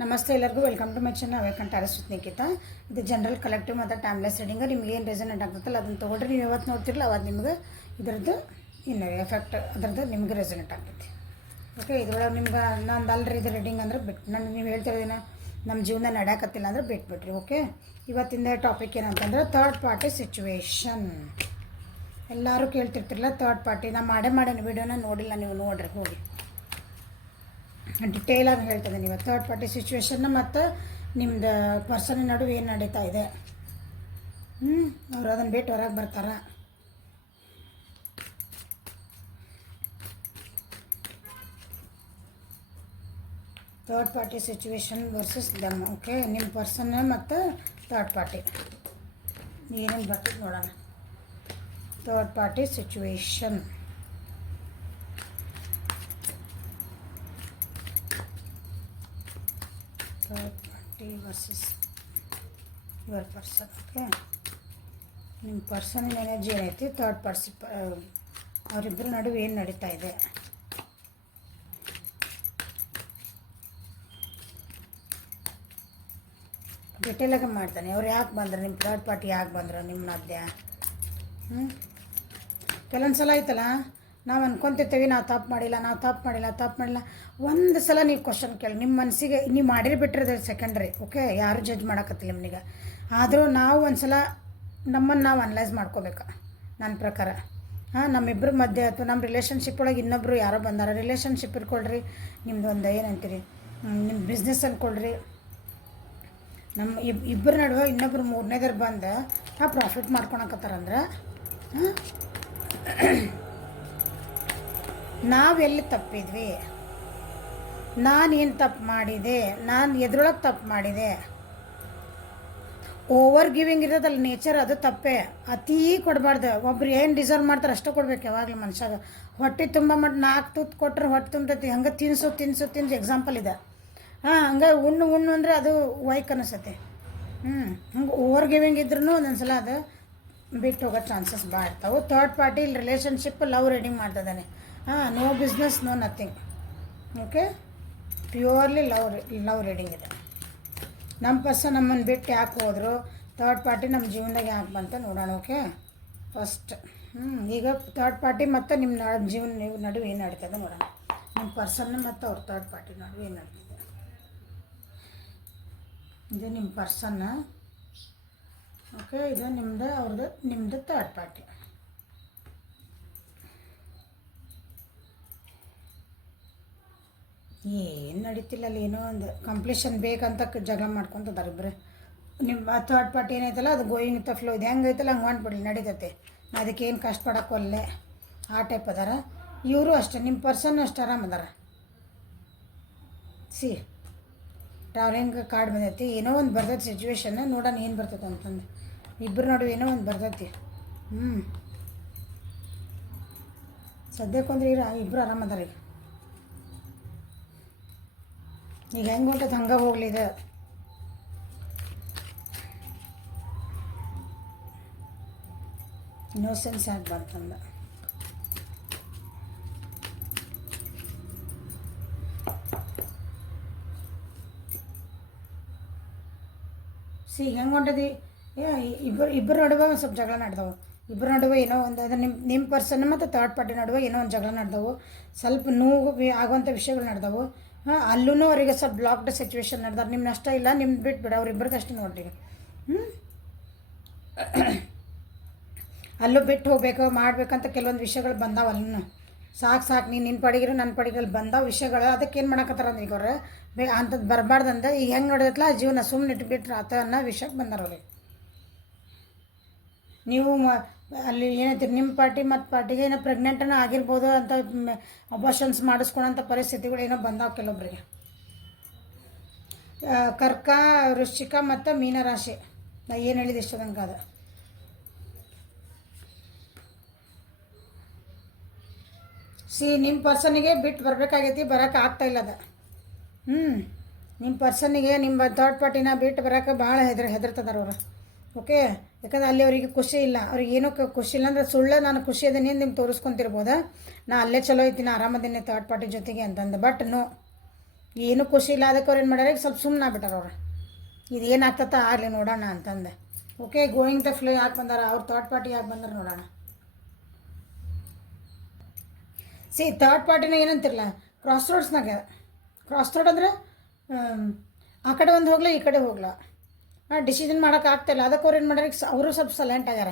ನಮಸ್ತೆ ಎಲ್ಲರಿಗೂ welcome to my channel welcome Taurus with Nikhita. ಇದು ಜನರಲ್ ಕಲೆಕ್ಟಿವ್ ಮತ್ತು ಟೈಮ್ಲೆಸ್ ರೀಡಿಂಗ್. ನಿಮ್ಗೆ ಏನು ರೆಸನೆಂಟ್ ಆಗ್ತದಲ್ಲ ಅದನ್ನು ತೊಗೊಳ್ರಿ. ನೀವು ಯಾವತ್ತು ನೋಡ್ತಿರಲ್ಲ ಅವತ್ತು ನಿಮ್ಗೆ ಇದರದ್ದು ಇನ್ನು ಎಫೆಕ್ಟ್ ಅದರದ್ದು ನಿಮ್ಗೆ ರೆಸನೆಂಟ್ ಆಗ್ತೈತಿ. ಓಕೆ, ಇದ್ರೊಳಗೆ ನಿಮ್ಗೆ ನಂದು ಅಲ್ರಿ ಇದು ರೀಡಿಂಗ್ ಅಂದ್ರೆ ಬಿಟ್ಟು ನಾನು ನೀವು ಹೇಳ್ತಿರೋದಿನ ನಮ್ಮ ಜೀವನ ನಡೆಯಕತ್ತಿಲ್ಲ ಅಂದ್ರೆ ಬಿಟ್ಬಿಟ್ರಿ. ಓಕೆ, ಇವತ್ತಿಂದ ಟಾಪಿಕ್ ಏನಂತಂದ್ರೆ ಥರ್ಡ್ ಪಾರ್ಟಿ ಸಿಚುವೇಶನ್. ಎಲ್ಲರೂ ಕೇಳ್ತಿರ್ತಿರಲ್ಲ ಥರ್ಡ್ ಪಾರ್ಟಿ. ನಾನು ಮಾಡೇನಿ ವಿಡಿಯೋನ, ನೋಡಿಲ್ಲ ನೀವು ನೋಡ್ರಿ, ಹೋಗಿ ಡಿಟೇಲಾಗಿ ಹೇಳ್ತಿದ್ದೀನಿ. ನೀವು ಥರ್ಡ್ ಪಾರ್ಟಿ ಸಿಚುವೇಶನ್ನ ಮತ್ತು ನಿಮ್ಮದು ಪರ್ಸನ್ ನಡುವೆ ಏನು ನಡೀತಾ ಇದೆ. ಅವ್ರು ಅದನ್ನು ಬಿಟ್ಟು ಹೊರಗೆ ಬರ್ತಾರ. ಥರ್ಡ್ ಪಾರ್ಟಿ ಸಿಚುವೇಶನ್ ವರ್ಸಸ್ ದಮ್. ಓಕೆ, ನಿಮ್ಮ ಪರ್ಸನ್ ಮತ್ತು ಥರ್ಡ್ ಪಾರ್ಟಿ ಏನೇನು ಬರ್ತದೆ ನೋಡೋಣ. Third party situation. Third party versus your person. Okay, ನಿಮ್ಮ ಪರ್ಸನ್ ಎನರ್ಜಿ ಏನೈತಿ, ಥರ್ಡ್ ಪಾರ್ಟಿ ಅವರಿಬ್ಬರ ನಡುವೆ ಏನು ನಡೀತಾ ಇದೆ. ಡಿಟೇಲಾಗಿ ಮಾಡ್ತಾನೆ. ಅವ್ರು ಯಾಕೆ ಬಂದರು, ನಿಮ್ಮ ಥರ್ಡ್ ಪಾರ್ಟಿ ಯಾಕೆ ಬಂದರು ನಿಮ್ಮ ಮಧ್ಯ. ಕೆಲವೊಂದು ಸಲ ಆಯ್ತಲ್ಲ, ನಾವು ಅನ್ಕೊತಿರ್ತೀವಿ ನಾವು ತಪ್ಪು ಮಾಡಿಲ್ಲ. ಒಂದು ಸಲ ನೀವು ಕ್ವಶನ್ ಕೇಳಿ, ನಿಮ್ಮ ಮನಸ್ಸಿಗೆ ನೀವು ಮಾಡಿರ್ಬಿಟ್ರೆ ಸೆಕೆಂಡ್ರಿ. ಓಕೆ, ಯಾರು ಜಡ್ಜ್ ಮಾಡೋಕತ್ತಿಲ್ಲ ನಿಮಗೆ. ಆದರೂ ನಾವು ಒಂದು ಸಲ ನಮ್ಮನ್ನು ನಾವು ಅನಲೈಸ್ ಮಾಡ್ಕೋಬೇಕು ನನ್ನ ಪ್ರಕಾರ. ನಮ್ಮಿಬ್ಬರ ಮಧ್ಯೆ ಅಥವಾ ನಮ್ಮ ರಿಲೇಷನ್ಶಿಪ್ ಒಳಗೆ ಇನ್ನೊಬ್ಬರು ಯಾರೋ ಬಂದಾರ. ರಿಲೇಷನ್ಶಿಪ್ ಇಟ್ಕೊಳ್ರಿ, ನಿಮ್ಮದು ಒಂದು ಏನಂತೀರಿ, ನಿಮ್ಮ ಬಿಸ್ನೆಸ್ ಅಂದ್ಕೊಳ್ರಿ. ನಮ್ಮ ಇಬ್ಬರ ನಡುವೆ ಇನ್ನೊಬ್ರು ಮೂರನೇದರ್ ಬಂದು ಪ್ರಾಫಿಟ್ ಮಾಡ್ಕೊಳಕತ್ತಾರಂದ್ರೆ ನಾವೆಲ್ಲಿ ತಪ್ಪಿದ್ವಿ, ನಾನೇನು ತಪ್ಪು ಮಾಡಿದೆ, ನಾನು ಎದ್ರೊಳಗೆ ತಪ್ಪು ಮಾಡಿದೆ. ಓವರ್ ಗಿವಿಂಗ್ ಇರೋದಲ್ಲ ನೇಚರ್, ಅದು ತಪ್ಪೇ. ಅತೀ ಕೊಡಬಾರ್ದು. ಒಬ್ರು ಏನು ಡಿಸರ್ವ್ ಮಾಡ್ತಾರೆ ಅಷ್ಟೇ ಕೊಡ್ಬೇಕು ಯಾವಾಗಲೂ ಮನುಷ್ಯಾಗ. ಹೊಟ್ಟೆ ತುಂಬ ಮಾಡಿ 4 ತುತ್ತು ಕೊಟ್ಟರೆ ಹೊಟ್ಟೆ ತುಂಬತೈತಿ. ಹಂಗೆ ತಿನ್ಸು ಎಕ್ಸಾಂಪಲ್ ಇದೆ. ಹಂಗೆ ಉಣ್ಣು ಅಂದರೆ ಅದು ವೈಕ್ ಅನಿಸತ್ತೆ. ಹಂಗೆ ಓವರ್ ಗಿವಿಂಗ್ ಇದ್ರೂ ಒಂದೊಂದು ಸಲ ಅದು ಬಿಟ್ಟು ಹೋಗೋ ಚಾನ್ಸಸ್ ಭಾಳ ಇರ್ತಾವೆ. ಥರ್ಡ್ ಪಾರ್ಟಿ ಇಲ್ಲಿ ರಿಲೇಷನ್ಶಿಪ್ ಲವ್ ರೀಡಿಂಗ್ ಮಾಡ್ತಿದ್ದಾನೆ. No business, no nothing. Okay, purely love reading ಇದೆ. ನಮ್ಮ ಪರ್ಸನ್ ನಮ್ಮನ್ನು ಬಿಟ್ಟು ಯಾಕೆ ಹೋದರು, ಥರ್ಡ್ ಪಾರ್ಟಿ ನಮ್ಮ ಜೀವನದಾಗ ಯಾಕೆ ಬಂತ ನೋಡೋಣ. ಓಕೆ, ಫಸ್ಟ್ ಈಗ ಥರ್ಡ್ ಪಾರ್ಟಿ ಮತ್ತು ನಿಮ್ಮ ಜೀವನ ನಡುವೆ ಏನು ನಡೀತದೆ ನೋಡೋಣ. ನಿಮ್ಮ ಪರ್ಸನ್ ಮತ್ತು ಅವ್ರ ಥರ್ಡ್ ಪಾರ್ಟಿ ನಡುವೆ ಏನು ನಡೀತದೆ. ಇದು ನಿಮ್ಮ ಪರ್ಸನ್ನ. ಓಕೆ, ಇದು ನಿಮ್ಮದು ಥರ್ಡ್ ಪಾರ್ಟಿ. ಏನು ನಡೀತಿಲ್ಲ ಅಲ್ಲಿ, ಏನೋ ಒಂದು ಕಂಪ್ಲೀಷನ್ ಬೇಕಂತ ಜಗಳ ಮಾಡ್ಕೊತಿದ್ದಾರೆ ಇಬ್ಬರು. ನಿಮ್ಮ ಥರ್ಡ್ ಪಾರ್ಟಿ ಏನೈತಲ್ಲ ಅದು ಗೋಯಿಂಗ್ ವಿತ್ ಫ್ಲೋ ಇದೆ. ಹೆಂಗೈತಲ್ಲ ಹಂಗೆ ಮಾಡ್ಬಿಡಿ, ನಡೀತೈತೆ. ಅದಕ್ಕೇನು ಕಷ್ಟಪಡೋಕ್ಕೊಲ್ಲೆ ಆ ಟೈಪ್ ಅದಾರ. ಇವರು ಅಷ್ಟೇ, ನಿಮ್ಮ ಪರ್ಸನ್ ಅಷ್ಟು ಆರಾಮದಾರ. ಟ್ರಾವೆಲಿಂಗ್ ಕಾರ್ಡ್ ಬಂದೈತಿ. ಏನೋ ಒಂದು ಬರ್ತೈತಿ ಸಿಚುವೇಶನ್, ನೋಡೋಣ ಏನು ಬರ್ತೈತೆ ಅಂತಂದು. ಇಬ್ಬರು ನಡುವೆ ಏನೋ ಒಂದು ಬರ್ತೈತಿ. ಸದ್ಯಕ್ಕೊಂದ್ರೆ ಇಬ್ಬರು ಆರಾಮದಾರ. ಈಗ ಹೆಂಗೆ ಹೊಂಟೈತೆ ಹಂಗೆ ಹೋಗ್ಲಿದೆ. ಇನ್ನೋಸೆನ್ಸ್ ಯಾಕೆ ಬರ್ತಂದ. ಹೆಂಗೆ ಹೊಂಟದಿ, ಇಬ್ಬರ ನಡುವೆ ಒಂದು ಸ್ವಲ್ಪ ಜಗಳ ನಡೆದವು. ಇಬ್ಬರ ನಡುವೆ ಏನೋ ಒಂದು ಅದು ನಿಮ್ಮ ಪರ್ಸನ್ ಮತ್ತು ಥರ್ಡ್ ಪಾರ್ಟಿ ನಡುವೆ ಏನೋ ಒಂದು ಜಗಳ ನಡೆದವು. ಸ್ವಲ್ಪ ನೋವು ಆಗುವಂಥ ವಿಷಯಗಳು ನಡೆದವು. ಅಲ್ಲೂ ಅವರಿಗೆ ಸ್ವಲ್ಪ ಬ್ಲಾಕ್ಡ್ ಸಿಚುವೇಶನ್ ನಡೆದಾರೆ. ನಿಮ್ಗೆ ಅಷ್ಟ ಇಲ್ಲ, ನಿಮ್ದು ಬಿಟ್ಬಿಡ, ಅವ್ರಿಬ್ಬರದ್ದು ಅಷ್ಟೇ ನೋಡ್ರಿ. ಅಲ್ಲೂ ಬಿಟ್ಟು ಹೋಗ್ಬೇಕು ಮಾಡ್ಬೇಕಂತ ಕೆಲವೊಂದು ವಿಷಯಗಳು ಬಂದಾವ. ಅಲ್ಲೂ ಸಾಕು ನೀನು ನಿನ್ನ ಪಡಿಗಿರು ನನ್ನ ಪಡಿಗಲ್ಲಿ ಬಂದಾವ ವಿಷಯಗಳು. ಅದಕ್ಕೆ ಏನು ಮಾಡಕತ್ತಾರ ಅಂದ್ರೆ ಈಗ ಅವ್ರು ಅಂಥದ್ದು ಬರಬಾರ್ದಂದ ಈಗ ಹೆಂಗೆ ನೋಡಿದ್ಲ ಜೀವನ ಸುಮ್ಮನೆ ಇಟ್ಬಿಟ್ರೆ ಆತ ಅನ್ನೋ ವಿಷಯಕ್ಕೆ ಬಂದಾರ ಅವ್ರಿಗೆ. ನೀವು ಅಲ್ಲಿ ಏನೈತಿ ನಿಮ್ಮ ಪಾರ್ಟಿ ಮತ್ತು ಪಾರ್ಟಿಗೆ ಏನೋ ಪ್ರೆಗ್ನೆಂಟನ್ನು ಆಗಿರ್ಬೋದು ಅಂತ ಅಬಾರ್ಷನ್ಸ್ ಮಾಡಿಸ್ಕೊಳೋಂಥ ಪರಿಸ್ಥಿತಿಗಳು ಏನೋ ಬಂದಾವ ಕೆಲವೊಬ್ಬರಿಗೆ. ಕರ್ಕ, ವೃಶ್ಚಿಕ ಮತ್ತು ಮೀನರಾಶಿ. ನಾ ಏನು ಹೇಳಿದೆ ಇಷ್ಟ ತನಕ ಅದು. ನಿಮ್ಮ ಪರ್ಸನಿಗೆ ಬಿಟ್ಟು ಬರಬೇಕಾಗೈತಿ, ಬರೋಕೆ ಆಗ್ತಾಯಿಲ್ಲ ಅದು. ನಿಮ್ಮ ಪರ್ಸನ್ನಿಗೆ ನಿಮ್ಮ ಥರ್ಡ್ ಪಾರ್ಟಿನ ಬಿಟ್ಟು ಬರೋಕೆ ಭಾಳ ಹೆದರ್ತದಾರ ಅವರು. ಓಕೆ, ಯಾಕಂದ್ರೆ ಅಲ್ಲಿ ಅವರಿಗೆ ಖುಷಿ ಇಲ್ಲ. ಅವ್ರಿಗೆ ಏನೋ ಖುಷಿ ಇಲ್ಲ ಅಂದರೆ ಸುಳ್ಳು ನಾನು ಖುಷಿ ಅದೀನಿ ನಿಮ್ಗೆ ತೋರಿಸ್ಕೊತಿರ್ಬೋದ. ನಾ ಅಲ್ಲೇ ಚಲೋ ಐತೀನಿ, ಆರಾಮದೀನಿ ಥರ್ಡ್ ಪಾರ್ಟಿ ಜೊತೆಗೆ ಅಂತಂದು. ಬಟ್ ನೋ, ಏನೂ ಖುಷಿ ಇಲ್ಲ. ಅದಕ್ಕೆ ಅವ್ರು ಏನು ಮಾಡ್ಯಾರ, ಈಗ ಸ್ವಲ್ಪ ಸುಮ್ಮನೆ ಆಗ್ಬಿಟ್ಟಾರ ಅವ್ರು. ಇದು ಏನಾಗ್ತತ್ತ ಆಗಲಿ ನೋಡೋಣ ಅಂತಂದೆ. ಓಕೆ, ಗೋಯಿಂಗ್ ದ ಫ್ಲೋ ಯಾಕೆ ಬಂದಾರ, ಅವ್ರು ಥರ್ಡ್ ಪಾರ್ಟಿ ಯಾಕೆ ಬಂದಾರ ನೋಡೋಣ. ಥರ್ಡ್ ಪಾರ್ಟಿನ ಏನಂತಿರಲ್ಲ, ಕ್ರಾಸ್ ರೋಡ್ಸ್ನಾಗ. ಕ್ರಾಸ್ ರೋಡ್ ಅಂದರೆ ಆ ಕಡೆ ಒಂದು ಹೋಗ್ಲಾ ಈ ಕಡೆ ಹೋಗ್ಲಾ, ಡಿಸಿಷನ್ ಮಾಡೋಕೆ ಆಗ್ತಾಯಿಲ್ಲ. ಅದಕ್ಕೆ ಅವ್ರು ಏನು ಮಾಡ್ಯಾರ, ಅವರು ಸ್ವಲ್ಪ ಸೈಲೆಂಟ್ ಆಗ್ಯಾರ.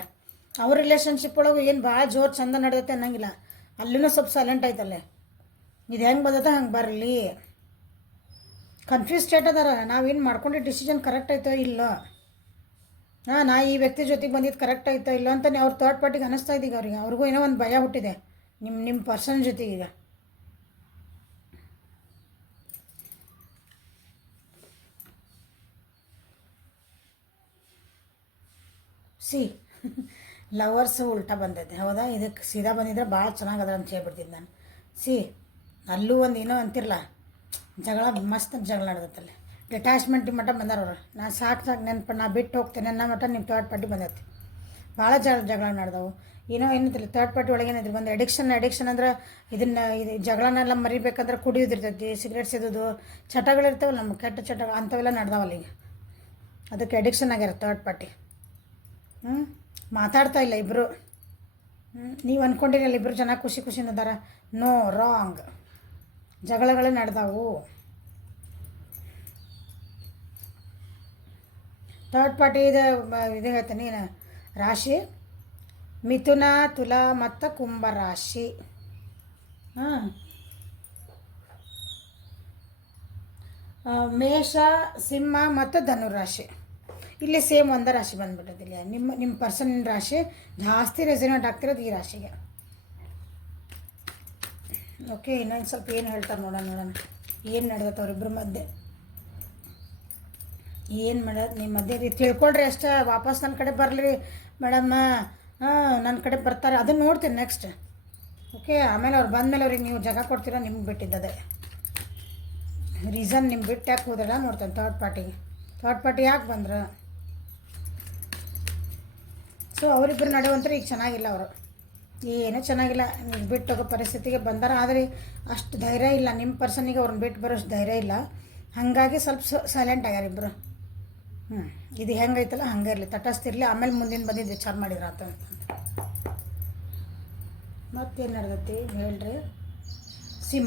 ಅವ್ರ ರಿಲೇಷನ್ಶಿಪ್ ಒಳಗೆ ಏನು ಭಾಳ ಜೋರು ಚಂದ ನಡೆದೈತೆ ಅನ್ನಂಗಿಲ್ಲ, ಅಲ್ಲಿನೂ ಸ್ವಲ್ಪ ಸೈಲೆಂಟ್ ಆಯ್ತಲ್ಲೇ. ಇದು ಹೆಂಗೆ ಬಂದದ ಹಂಗೆ ಬರಲಿ, ಕನ್ಫ್ಯೂಸ್ ಸ್ಟೇಟ್ ಅದಾರ. ನಾವೇನು ಮಾಡ್ಕೊಂಡಿದ್ದು ಡಿಸಿಷನ್ ಕರೆಕ್ಟ್ ಆಯ್ತೋ ಇಲ್ಲೋ, ನಾ ಈ ವ್ಯಕ್ತಿ ಜೊತೆಗೆ ಬಂದಿದ್ದು ಕರೆಕ್ಟ್ ಆಯ್ತೋ ಇಲ್ಲ ಅಂತ ಅವ್ರ ಥರ್ಡ್ ಪಾರ್ಟಿಗೆ ಅನ್ನಿಸ್ತಾ ಇದ್ದೀಗ ಅವ್ರಿಗೆ. ಅವ್ರಿಗೂ ಏನೋ ಒಂದು ಭಯ ಹುಟ್ಟಿದೆ ನಿಮ್ಮ ಪರ್ಸನ್ ಜೊತೆಗೀಗ. ಸಿ ಲವರ್ಸು ಉಲ್ಟಾ ಬಂದೈತೆ, ಹೌದಾ? ಇದಕ್ಕೆ ಸೀದಾ ಬಂದಿದ್ರೆ ಭಾಳ ಚೆನ್ನಾಗದ ಅಂತ ಹೇಳ್ಬಿಡ್ತಿದ್ದೆ ನಾನು. ಅಲ್ಲೂ ಒಂದು ಏನೋ ಅಂತಿರಲ್ಲ, ಜಗಳ ಮಸ್ತ್ ಜಗಳ ನಡೆದತ್ತಲ್ಲಿ. ಡಿಟ್ಯಾಚ್ಮೆಂಟ್ ಮಟ್ಟ ಬಂದಾರ ಅವ್ರು. ನಾನು ಸಾಕು ನೆನಪು, ನಾ ಬಿಟ್ಟು ಹೋಗ್ತೇನೆ ಅನ್ನೋ ಮಟ್ಟ ನಿಮ್ಮ ಥರ್ಡ್ ಪಾರ್ಟಿ ಬಂದೈತಿ. ಭಾಳ ಜಗಳ ನಡೆದವು. ಏನಂತಿಲ್ಲ, ಥರ್ಡ್ ಪಾರ್ಟಿ ಒಳಗೆ ಏನಿದ್ರು ಒಂದು ಅಡಿಕ್ಷನ್ ಅಂದ್ರೆ ಇದು ಜಗಳನೆಲ್ಲ ಮರಿಬೇಕಂದ್ರೆ ಕುಡಿಯೋದಿರ್ತೈತಿ, ಸಿಗರೇಟ್ ಸೇದೋದು, ಚಟಗಳಿರ್ತಾವಲ್ಲ ನಮ್ಮ ಕೆಟ್ಟ ಚಟಗಳು, ಅಂಥವೆಲ್ಲ ನಡೆದಾವಲ್ಲ ಈಗ. ಅದಕ್ಕೆ ಅಡಿಕ್ಷನ್ ಆಗ್ಯಾರ ಥರ್ಡ್ ಪಾರ್ಟಿ. ಮಾತಾಡ್ತಾ ಇಲ್ಲ ಇಬ್ಬರು. ನೀವು ಅಂದ್ಕೊಂಡಿರಲ್ಲ ಇಬ್ಬರು ಚೆನ್ನಾಗಿ ಖುಷಿಯಿಂದ ಇದ್ದಾರೆ. No, wrong. ಜಗಳಗಳೇ ನಡೆದಾವು. ಥರ್ಡ್ ಪಾರ್ಟಿ ಇದು ಹೇಳ್ತೀನಿ ರಾಶಿ ಮಿಥುನ, ತುಲಾ ಮತ್ತು ಕುಂಭ ರಾಶಿ. ಮೇಷ, ಸಿಂಹ ಮತ್ತು ಧನುರಾಶಿ. ಇಲ್ಲಿ ಸೇಮ್ ಒಂದೇ ರಾಶಿ ಬಂದ್ಬಿಟ್ಟದಿಲ್ಲ. ನಿಮ್ಮ ಪರ್ಸನ್ ರಾಶಿ ಜಾಸ್ತಿ ರೆಸಿನೇಟ್ ಆಗ್ತಿರೋದು ಈ ರಾಶಿಗೆ. ಓಕೆ, ಇನ್ನೊಂದು ಸ್ವಲ್ಪ ಏನು ಹೇಳ್ತಾರೆ ನೋಡೋಣ. ಏನು ನಡೆದತ್ತೆ ಅವ್ರಿಬ್ಬರ ಮಧ್ಯೆ, ಏನು ಮಾಡೋದು ನಿಮ್ಮ ಮಧ್ಯೆ ತಿಳ್ಕೊಳ್ರಿ ಅಷ್ಟೇ. ವಾಪಸ್ ನನ್ನ ಕಡೆ ಬರಲಿ ಮೇಡಮ್ಮ, ನನ್ನ ಕಡೆ ಬರ್ತಾರೆ, ಅದನ್ನು ನೋಡ್ತೀನಿ ನೆಕ್ಸ್ಟ್. ಓಕೆ, ಆಮೇಲೆ ಅವ್ರು ಬಂದಮೇಲೆ ಅವ್ರಿಗೆ ನೀವು ಜಾಗ ಕೊಡ್ತೀರಾ, ನಿಮ್ಗೆ ಬಿಟ್ಟಿದ್ದದೆ ರೀಸನ್. ನಿಮ್ಗೆ ಬಿಟ್ಟು ಯಾಕೆ ಹೋದಲ್ಲ ನೋಡ್ತೇನೆ. ಥರ್ಡ್ ಪಾರ್ಟಿ ಯಾಕೆ ಬಂದ್ರೆ, ಸೊ ಅವರಿಬ್ಬರು ನಡೆಯುವಂತಾರೆ ಈಗ ಚೆನ್ನಾಗಿಲ್ಲ. ಅವರು ಏನೂ ಚೆನ್ನಾಗಿಲ್ಲ, ನೀವು ಬಿಟ್ಟು ಹೋಗೋ ಪರಿಸ್ಥಿತಿಗೆ ಬಂದಾರ. ಆದರೆ ಅಷ್ಟು ಧೈರ್ಯ ಇಲ್ಲ ನಿಮ್ಮ ಪರ್ಸನಿಗೆ, ಅವ್ರನ್ನ ಬಿಟ್ಟು ಬರೋಷ್ಟು ಧೈರ್ಯ ಇಲ್ಲ. ಹಾಗಾಗಿ ಸ್ವಲ್ಪ ಸೈಲೆಂಟ್ ಆಗ್ಯಾರ ಇಬ್ಬರು. ಇದು ಹೆಂಗೈತಲ್ಲ ಹಂಗೆ ಇರಲಿ, ತಟಸ್ಥಿರಲಿ. ಆಮೇಲೆ ಮುಂದಿನ ಬಂದಿದ್ದು ವಿಚಾರ ಮಾಡಿದ್ರ ಅಂತ. ಮತ್ತೇನು ನಡೆದೈತಿ ಹೇಳ್ರಿ.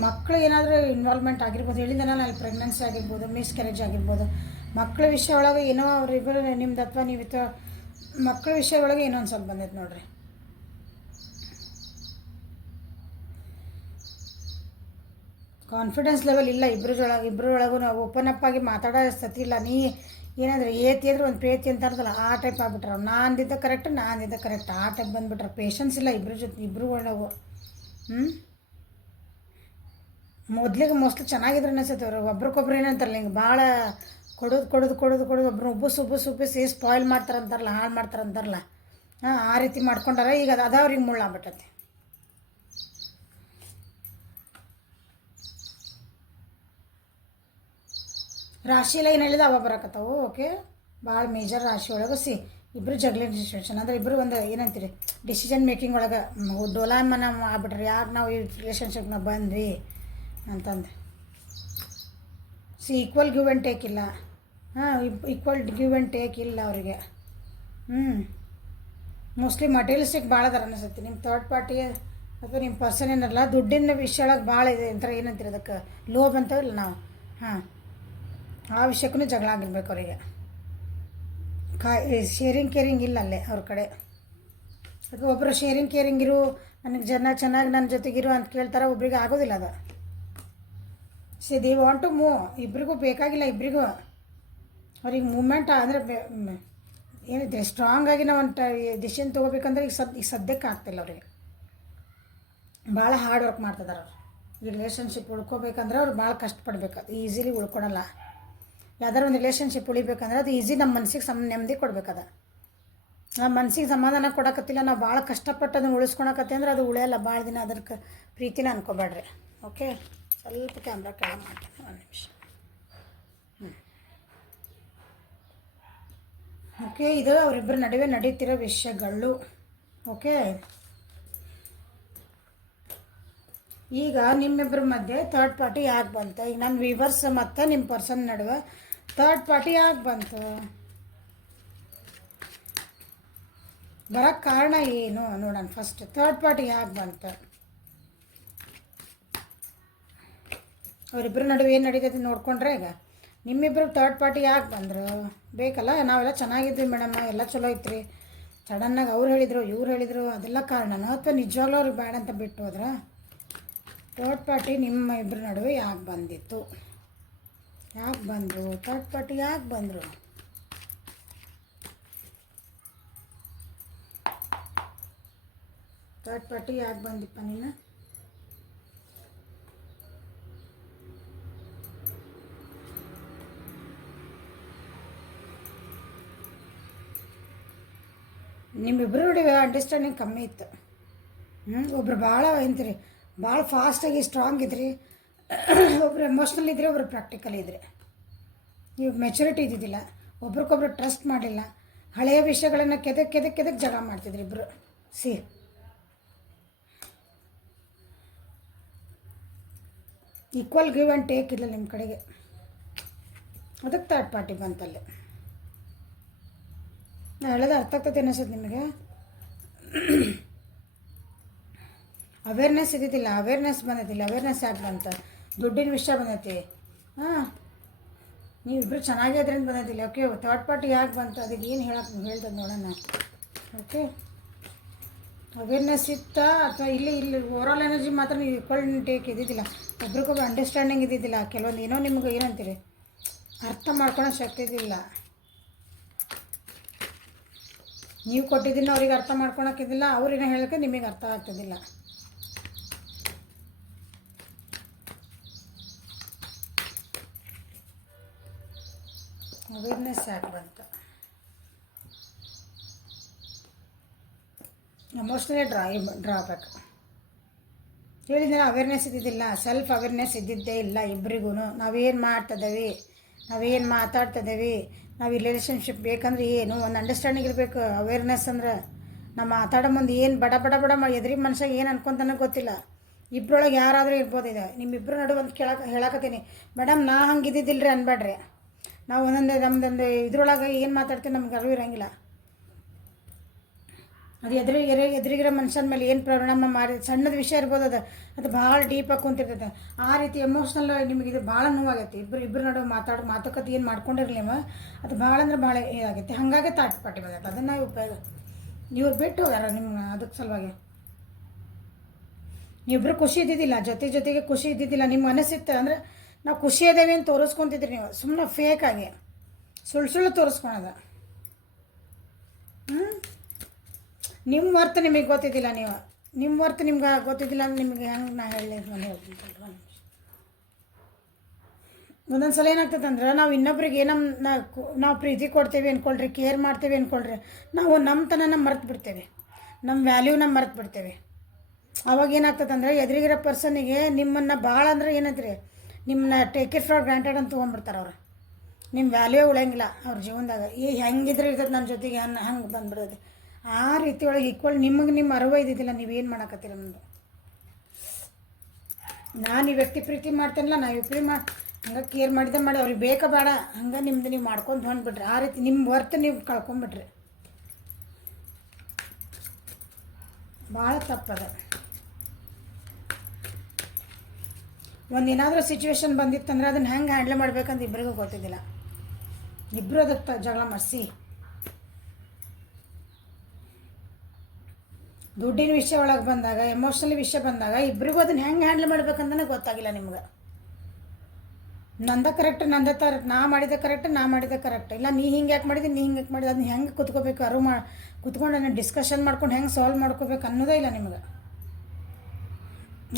ಮಕ್ಕಳು ಏನಾದರೂ ಇನ್ವಾಲ್ವ್ಮೆಂಟ್ ಆಗಿರ್ಬೋದು. ಹೇಳಿದ ನಾನು ಅಲ್ಲಿ ಪ್ರೆಗ್ನೆನ್ಸಿ ಆಗಿರ್ಬೋದು, ಮಿಸ್ಕ್ಯಾರೇಜ್ ಆಗಿರ್ಬೋದು. ಮಕ್ಕಳ ವಿಷಯ ಒಳಗೆ ಏನೋ ಅವರಿಬ್ಬರು ನಿಮ್ದು ಅಥವಾ ನೀವು ಮಕ್ಕಳ ವಿಷಯ ಒಳಗೆ ಏನೋ ಒಂದು ಸ್ವಲ್ಪ ಬಂದೈತೆ ನೋಡ್ರಿ. ಕಾನ್ಫಿಡೆನ್ಸ್ ಲೆವೆಲ್ ಇಲ್ಲ ಇಬ್ಬರೊಳಗೂ. ನಾವು ಓಪನ್ ಅಪ್ ಆಗಿ ಮಾತಾಡೋ ಸ್ಥಿತಿ ಇಲ್ಲ. ನೀ ಏನಾದರೂ ಏತಿ ಅಂದ್ರೆ ಒಂದು ಪ್ರೇತಿ ಅಂತ ಇರ್ತಲ್ಲ, ಆ ಟೈಪ್ ಆಗ್ಬಿಟ್ರೆ ನಾ ಅಂದಿದ್ದ ಕರೆಕ್ಟ್ ಆ ಟೈಪ್ ಬಂದುಬಿಟ್ರೆ. ಪೇಷನ್ಸ್ ಇಲ್ಲ ಇಬ್ಬರು ಒಳಗೂ. ಮೊದಲಿಗೆ ಮೋಸ್ಟ್ಲಿ ಚೆನ್ನಾಗಿದ್ರು ಅನಿಸುತ್ತೆ ಅವರು. ಒಬ್ರಿಗೊಬ್ರು ಏನಂತಾರಲ್ಲ, ಹಿಂಗೆ ಭಾಳ ಕೊಡೋದು ಒಬ್ಬರು ಉಬ್ಬಿಸಿ ಸ್ಪಾಯ್ಲ್ ಮಾಡ್ತಾರಂತಾರಲ್ಲ, ಹಾಳು ಮಾಡ್ತಾರಂತಾರಲ್ಲ, ಆ ರೀತಿ ಮಾಡ್ಕೊಂಡಾರ. ಈಗ ಅದು ಅವ್ರಿಗೆ ಮುಳ್ಳಾಗ್ಬಿಟ್ಟೈತಿ. ರಾಶಿ ಲೈನ್ ಹೇಳಿದ ಅವ ಬರಕತ್ತಾವು. ಓಕೆ, ಭಾಳ ಮೇಜರ್ ರಾಶಿ ಒಳಗೆ ಇಬ್ಬರು ಜಗ್ಲಿನ ಸಿಚುವೇಶನ್. ಅಂದರೆ ಇಬ್ಬರು ಒಂದು ಏನಂತೀರಿ ಡಿಸಿಷನ್ ಮೇಕಿಂಗ್ ಒಳಗೆ ಡೋಲಾಮನ ಆಗ್ಬಿಟ್ರಿ. ಯಾಕೆ ನಾವು ಈ ರಿಲೇಷನ್ಶಿಪ್ನಾಗ ಬಂದ್ವಿ ಅಂತಂದು. ಈಕ್ವಲ್ ಗಿವ್ ಆ್ಯಂಡ್ ಟೇಕ್ ಇಲ್ಲ. ಈಕ್ವಲ್ ಗಿವ್ ಆ್ಯಂಡ್ ಟೇಕ್ ಇಲ್ಲ ಅವರಿಗೆ. ಮೋಸ್ಟ್ಲಿ ಮಟೀರಿಯಲಿಸ್ಟಿಕ್ ಭಾಳ ಅದಾರ ಅನಿಸುತ್ತೆ ನಿಮ್ಮ ಥರ್ಡ್ ಪಾರ್ಟಿ ಅಥವಾ ನಿಮ್ಮ ಪರ್ಸನ್ ಏನಲ್ಲ. ದುಡ್ಡಿನ ವಿಷಯ ಒಳಗೆ ಭಾಳ ಇದೆ ಅಂತ ಏನಂತೀರಿ ಅದಕ್ಕೆ, ಲೋಭ್ ಅಂತವಿಲ್ಲ ನಾವು. ಆ ವಿಷಯಕ್ಕೂ ಜಗಳ ಆಗಿರ್ಬೇಕು ಅವರಿಗೆ. ಶೇರಿಂಗ್ ಕೇರಿಂಗ್ ಇಲ್ಲ ಅಲ್ಲೇ ಅವ್ರ ಕಡೆ. ಅದಕ್ಕೆ ಒಬ್ಬರು ಶೇರಿಂಗ್ ಕೇರಿಂಗ್ ಇರು, ನನಗೆ ಚೆನ್ನಾಗಿ ನನ್ನ ಜೊತೆಗಿರು ಅಂತ ಕೇಳ್ತಾರೆ, ಒಬ್ರಿಗೆ ಆಗೋದಿಲ್ಲ ಅದು. They want to move. ಇಬ್ರಿಗೂ ಬೇಕಾಗಿಲ್ಲ, ಇಬ್ಬರಿಗೂ ಅವ್ರಿಗೆ ಮೂಮೆಂಟ್ ಅಂದರೆ ಏನಿದೆ ಸ್ಟ್ರಾಂಗ್ ಆಗಿ ನಾವು ಒಂದು ಡಿಸಿಷನ್ ತೊಗೋಬೇಕಂದ್ರೆ ಈಗ ಸದ್ಯಕ್ಕೆ ಆಗ್ತಿಲ್ಲ ಅವರಿಗೆ. ಭಾಳ ಹಾರ್ಡ್ ವರ್ಕ್ ಮಾಡ್ತಿದ್ದಾರೆ ಅವರು. ಈ ರಿಲೇಷನ್ಶಿಪ್ ಉಳ್ಕೋಬೇಕಂದ್ರೆ ಅವ್ರು ಭಾಳ ಕಷ್ಟಪಡ್ಬೇಕು. ಅದು ಈಸಿಲಿ ಉಳ್ಕೊಳಲ್ಲ. ಯಾವ್ದಾರು ಒಂದು ರಿಲೇಷನ್ಶಿಪ್ ಉಳಿಬೇಕಂದ್ರೆ ಅದು ಈಸಿ ನಮ್ಮ ಮನಸ್ಸಿಗೆ ನೆಮ್ಮದಿ ಕೊಡ್ಬೇಕದ. ನಮ್ಮ ಮನಸ್ಸಿಗೆ ಸಮಾಧಾನ ಕೊಡಕತ್ತಿಲ್ಲ, ನಾವು ಭಾಳ ಕಷ್ಟಪಟ್ಟು ಅದನ್ನು ಉಳಿಸ್ಕೊಳಕತ್ತಿ ಅಂದ್ರೆ ಅದು ಉಳಿಯಲ್ಲ ಭಾಳ ದಿನ. ಅದಕ್ಕೆ ಪ್ರೀತಿನ ಅನ್ಕೋಬೇಡ್ರಿ. ಓಕೆ, ಸ್ವಲ್ಪ ಕ್ಯಾಮ್ರಾ ಕೆಳಗೆ ಮಾಡ್ತೀನಿ ಒಂದು ನಿಮಿಷ. ಓಕೆ, ಇದು ಅವರಿಬ್ಬರ ನಡುವೆ ನಡೀತಿರೋ ವಿಷಯಗಳು. ಓಕೆ, ಈಗ ನಿಮ್ಮಿಬ್ಬರ ಮಧ್ಯೆ ಥರ್ಡ್ ಪಾರ್ಟಿ ಯಾಕೆ ಬಂತು? ಈಗ ನನ್ನ ವಿವರ್ಸ್ ಮತ್ತು ನಿಮ್ಮ ಪರ್ಸನ್ ನಡುವೆ ಥರ್ಡ್ ಪಾರ್ಟಿ ಯಾಕೆ ಬಂತು? ಬರೋಕ್ಕೆ ಕಾರಣ ಏನು ನೋಡೋಣ. ಫಸ್ಟ್ ಥರ್ಡ್ ಪಾರ್ಟಿ ಯಾಕೆ ಬಂತು? ಅವರಿಬ್ಬರ ನಡುವೆ ಏನು ನಡೀತೈತೆ ನೋಡ್ಕೊಂಡ್ರೆ ಈಗ ನಿಮ್ಮಿಬ್ಬರು ಥರ್ಡ್ ಪಾರ್ಟಿ ಯಾಕೆ ಬಂದರು? ಬೇಕಲ್ಲ, ನಾವೆಲ್ಲ ಚೆನ್ನಾಗಿದ್ವಿ ಮೇಡಮ್, ಎಲ್ಲ ಚಲೋ ಐತ್ರಿ, ಸಡನ್ನಾಗಿ ಅವ್ರು ಹೇಳಿದರು ಇವ್ರು ಹೇಳಿದರು, ಅದೆಲ್ಲ ಕಾರಣನೋ ಅಥವಾ ನಿಜವಾಗ್ಲೂ ಅವ್ರಿಗೆ ಬೇಡ ಅಂತ ಬಿಟ್ಟು ಹೋದ್ರ? ಥರ್ಡ್ ಪಾರ್ಟಿ ನಿಮ್ಮ ಇಬ್ಬರ ನಡುವೆ ಯಾಕೆ ಬಂದಿತ್ತು? ಯಾಕೆ ಬಂದರು? ಥರ್ಡ್ ಪಾರ್ಟಿ ಯಾಕೆ ಬಂದರು? ಥರ್ಡ್ ಪಾರ್ಟಿ ಯಾಕೆ ಬಂದಿಪ್ಪ ನೀನು? ನಿಮ್ಮಿಬ್ಬರು ನಡುವೆ ಅಂಡರ್ಸ್ಟ್ಯಾಂಡಿಂಗ್ ಕಮ್ಮಿ ಇತ್ತು. ಒಬ್ರು ಭಾಳ ಎಂತೀರಿ, ಭಾಳ ಫಾಸ್ಟಾಗಿ ಸ್ಟ್ರಾಂಗ್ ಇದ್ರಿ, ಒಬ್ರು ಎಮೋಷ್ನಲ್ ಇದ್ರಿ, ಒಬ್ರು ಪ್ರಾಕ್ಟಿಕಲ್ ಇದ್ರಿ. ನೀವು ಮೆಚುರಿಟಿ ಇದ್ದಿದ್ದಿಲ್ಲ, ಒಬ್ರಿಗೊಬ್ರು ಟ್ರಸ್ಟ್ ಮಾಡಿಲ್ಲ, ಹಳೆಯ ವಿಷಯಗಳನ್ನು ಕೆದಕ್ಕೆ ಜಗಳ ಮಾಡ್ತಿದ್ರಿ ಇಬ್ಬರು. ಈಕ್ವಲ್ ಗಿವ್ ಆ್ಯಂಡ್ ಟೇಕ್ ಇಲ್ಲ ನಿಮ್ಮ ಕಡೆಗೆ, ಅದಕ್ಕೆ ಥರ್ಡ್ ಪಾರ್ಟಿ ಬಂತಲ್ಲಿ. ನಾ ಹೇಳೋದು ಅರ್ಥ ಆಗ್ತೈತೆ ಅನಿಸೋದು ನಿಮಗೆ? ಅವೇರ್ನೆಸ್ ಇದ್ದಿದ್ದಿಲ್ಲ, ಅವೇರ್ನೆಸ್ ಬಂದೈತಿಲ್ಲ. ಅವೇರ್ನೆಸ್ ಯಾಕೆ ಬಂತು? ದುಡ್ಡಿನ ವಿಷಯ ಬಂದೈತಿ. ನೀವಿಬ್ಬರು ಚೆನ್ನಾಗಿದ್ರಿಂದ ಬಂದೈತಿಲ್ಲ. ಓಕೆ, ಥರ್ಡ್ ಪಾರ್ಟಿ ಯಾಕೆ ಬಂತು? ಅದಕ್ಕೆ ಏನು ಹೇಳ್ತದೆ ನೋಡೋಣ. ಓಕೆ, ಅವೇರ್ನೆಸ್ ಇತ್ತಾ ಅಥವಾ ಇಲ್ಲಿ ಓವರಾಲ್ ಎನರ್ಜಿ ಮಾತ್ರ ನೀವು ಈಕ್ವಲ್ ಟೇಕ್ ಇದ್ದಿದ್ದಿಲ್ಲ, ಒಬ್ರಿಗೊಬ್ರು ಅಂಡರ್ಸ್ಟ್ಯಾಂಡಿಂಗ್ ಇದ್ದಿದ್ದಿಲ್ಲ. ಕೆಲವೊಂದು ಏನೋ ನಿಮ್ಗೆ ಏನಂತೀರಿ ಅರ್ಥ ಮಾಡ್ಕೊಳೋ ಶಕ್ತಿ ಇದ್ದಿಲ್ಲ. ನೀವು ಕೊಟ್ಟಿದ್ದನ್ನು ಅವ್ರಿಗೆ ಅರ್ಥ ಮಾಡ್ಕೊಳಕ್ಕಿದ್ದಿಲ್ಲ, ಅವ್ರೇನೋ ಹೇಳೋಕ್ಕೆ ನಿಮಗೆ ಅರ್ಥ ಆಗ್ತಿದ್ದಿಲ್ಲ. ಅವೇರ್ನೆಸ್ ಯಾಕೆ ಬಂತು? ಎಮೋಷ್ನಲಿ ಡ್ರಾಬ್ಯಾಕ್ ಹೇಳಿದ್ರೆ ಅವೇರ್ನೆಸ್ ಇದ್ದಿದ್ದಿಲ್ಲ, ಸೆಲ್ಫ್ ಅವೇರ್ನೆಸ್ ಇದ್ದಿದ್ದೇ ಇಲ್ಲ ಇಬ್ಬರಿಗೂ. ನಾವೇನು ಮಾಡ್ತಿದ್ದೇವೆ, ನಾವೇನು ಮಾತಾಡ್ತಿದ್ದೇವೆ, ನಾವು ಈ ರಿಲೇಷನ್ಶಿಪ್ ಬೇಕಂದ್ರೆ ಏನು ಒಂದು ಅಂಡರ್ಸ್ಟ್ಯಾಂಡಿಂಗ್ ಇರಬೇಕು. ಅವೇರ್ನೆಸ್ ಅಂದ್ರೆ ನಾವು ಮಾತಾಡೋ ಮುಂದೆ ಏನು ಬಡ ಎದುರಿ ಮನುಷ್ಯ ಏನು ಅನ್ಕೊಂತಾನೆ ಗೊತ್ತಿಲ್ಲ. ಇಬ್ಬರೊಳಗೆ ಯಾರಾದರೂ ಇರ್ಬೋದಿದೆ. ನಿಮ್ಮಿಬ್ಬರು ನಡುವೆ ಒಂದು ಹೇಳಕತ್ತೀನಿ ಮೇಡಮ್, ನಾ ಹಂಗೆ ಇದ್ದಿದ್ದಿಲ್ಲ ರೀ ಅನ್ಬೇಡ್ರಿ. ನಾವು ನಮ್ಮದೊಂದು ಇದ್ರೊಳಗೆ ಏನು ಮಾತಾಡ್ತೀವಿ ನಮ್ಗೆ ಅರಿವು ಇರೋಂಗಿಲ್ಲ. ಅದು ಎದುರಿಗಿರೋ ಮನುಷ್ಯನ ಮೇಲೆ ಏನು ಪರಿಣಾಮ ಮಾಡಿ, ಸಣ್ಣದ ವಿಷಯ ಇರ್ಬೋದು, ಅದು ಭಾಳ ಡೀಪಾಗಿ ಕುಂತಿರ್ತೈತೆ. ಆ ರೀತಿ ಎಮೋಷ್ನಲ್ ನಿಮಗೆ ಇದು ಭಾಳ ನೋವಾಗೈತಿ. ಇಬ್ಬರು ನಡುವೆ ಮಾತುಕತೆ ಏನು ಮಾಡ್ಕೊಂಡಿರ್ಲಿವ, ಅದು ಭಾಳ ಅಂದ್ರೆ ಭಾಳ ಇದಾಗೈತಿ. ಹಾಗಾಗಿ ಥರ್ಡ್ ಪಾರ್ಟಿ ಬಂದೈತೆ. ಅದನ್ನು ಉಪಯೋಗ ನೀವು ಬಿಟ್ಟು ಹೋಗ್ಯಾರ ನಿಮ್ಮ ಅದಕ್ಕೆ ಸಲುವಾಗಿ. ನೀವಿಬ್ಬರು ಖುಷಿ ಇದ್ದಿದ್ದಿಲ್ಲ, ಜೊತೆಗೆ ಖುಷಿ ಇದ್ದಿದ್ದಿಲ್ಲ. ನಿಮ್ಮ ಮನಸ್ಸಿತ್ತು ಅಂದರೆ ನಾವು ಖುಷಿ ಇದ್ದೇವೆ ಅಂತ ತೋರಿಸ್ಕೊತಿದ್ರಿ. ನೀವು ಸುಮ್ಮನೆ ಫೇಕಾಗಿ ಸುಳ್ಳು ತೋರಿಸ್ಕೊಳೋದ. ನಿಮ್ಮ ವರ್ತ್ ನಿಮಗೆ ಗೊತ್ತಿದ್ದಿಲ್ಲ. ನಿಮ್ಮ ವರ್ತ್ ನಿಮ್ಗೆ ಗೊತ್ತಿದ್ದಿಲ್ಲ ಅಂದ್ರೆ ನಿಮಗೆ ಹೆಂಗೆ ನಾ ಹೇಳಿ ನಾನು ಹೇಳ್ತೀನಿ. ಒಂದೊಂದು ಸಲ ಏನಾಗ್ತದೆ ಅಂದ್ರೆ ನಾವು ಇನ್ನೊಬ್ರಿಗೆ ನಾವು ಪ್ರೀತಿ ಕೊಡ್ತೇವೆ ಅಂದ್ಕೊಳ್ರಿ, ಕೇರ್ ಮಾಡ್ತೇವೆ ಅಂದ್ಕೊಳ್ರಿ, ನಾವು ನಮ್ಮತನನ ಮರೆತು ಬಿಡ್ತೇವೆ, ನಮ್ಮ ವ್ಯಾಲ್ಯೂನ ಮರೆತು ಬಿಡ್ತೇವೆ. ಅವಾಗ ಏನಾಗ್ತದೆ ಅಂದರೆ ಎದುರಿಗಿರೋ ಪರ್ಸನಿಗೆ ನಿಮ್ಮನ್ನು ಭಾಳ ಅಂದ್ರೆ ಏನಂತೀರಿ, ನಿಮ್ಮನ್ನ ಟೇಕ್ ಇಟ್ ಫಾರ್ ಗ್ರಾಂಟೆಡ್ ಅಂತ ತೊಗೊಂಡ್ಬಿಡ್ತಾರೆ ಅವ್ರು. ನಿಮ್ಮ ವ್ಯಾಲ್ಯೂ ಉಳಂಗಿಲ್ಲ ಅವ್ರ ಜೀವನದಾಗ. ಹೆಂಗಿದ್ರೆ ಇರ್ತದೆ ನನ್ನ ಜೊತೆಗೆ ಹಂಗೆ ಬಂದ್ಬಿಡೋದು. ಆ ರೀತಿ ಒಳಗೆ ಈಕ್ವಲ್ ನಿಮ್ಮ ಅರಿವು ಇದ್ದಿದ್ದಿಲ್ಲ. ನೀವೇನು ಮಾಡಕತ್ತೀರ ನಮ್ಮದು? ನಾನು ಈ ವ್ಯಕ್ತಿ ಪ್ರೀತಿ ಮಾಡ್ತೇನಲ್ಲ, ನಾವು ಇಬ್ಬರು ಹಂಗೆ ಕೇರ್ ಮಾಡಿ ಅವ್ರಿಗೆ ಬೇಕಾ ಬೇಡ ಹಂಗೆ ನಿಮ್ದು ನೀವು ಮಾಡ್ಕೊಂಡು ಹೊಂದ್ಬಿಟ್ರಿ. ಆ ರೀತಿ ನಿಮ್ಮ ವರ್ತ್ ನೀವು ಕಳ್ಕೊಂಬಿಟ್ರಿ. ಭಾಳ ತಪ್ಪದ. ಒಂದೇನಾದರೂ ಸಿಚುವೇಶನ್ ಬಂದಿತ್ತಂದ್ರೆ ಅದನ್ನು ಹೆಂಗೆ ಹ್ಯಾಂಡಲ್ ಮಾಡ್ಬೇಕಂತ ಇಬ್ಬರಿಗೂ ಗೊತ್ತಿದ್ದಿಲ್ಲ. ಇಬ್ಬರು ಅದಕ್ಕೆ ಜಗಳ ಮಾಡಿಸಿ ದುಡ್ಡಿನ ವಿಷಯ ಒಳಗೆ ಬಂದಾಗ, ಎಮೋಷ್ನಲ್ ವಿಷಯ ಬಂದಾಗ ಇಬ್ಬರಿಗೂ ಅದನ್ನು ಹೆಂಗೆ ಹ್ಯಾಂಡಲ್ ಮಾಡ್ಬೇಕಂತಲೇ ಗೊತ್ತಾಗಿಲ್ಲ ನಿಮ್ಗೆ. ನಂದ ಕರೆಕ್ಟ್, ನಾ ಮಾಡಿದೆ ಕರೆಕ್ಟ್ ಇಲ್ಲ, ನೀ ಹಿಂಗೆ ಯಾಕೆ ಮಾಡಿದೆ, ನೀ ಹಿಂಗೆ ಯಾಕೆ ಮಾಡಿದೆ, ಅದನ್ನ ಹೆಂಗೆ ಕುತ್ಕೋಬೇಕು, ಕುತ್ಕೊಂಡು ಅದನ್ನು ಡಿಸ್ಕಷನ್ ಮಾಡ್ಕೊಂಡು ಹೆಂಗೆ ಸಾಲ್ವ್ ಮಾಡ್ಕೋಬೇಕು ಅನ್ನೋದೇ ಇಲ್ಲ ನಿಮ್ಗೆ.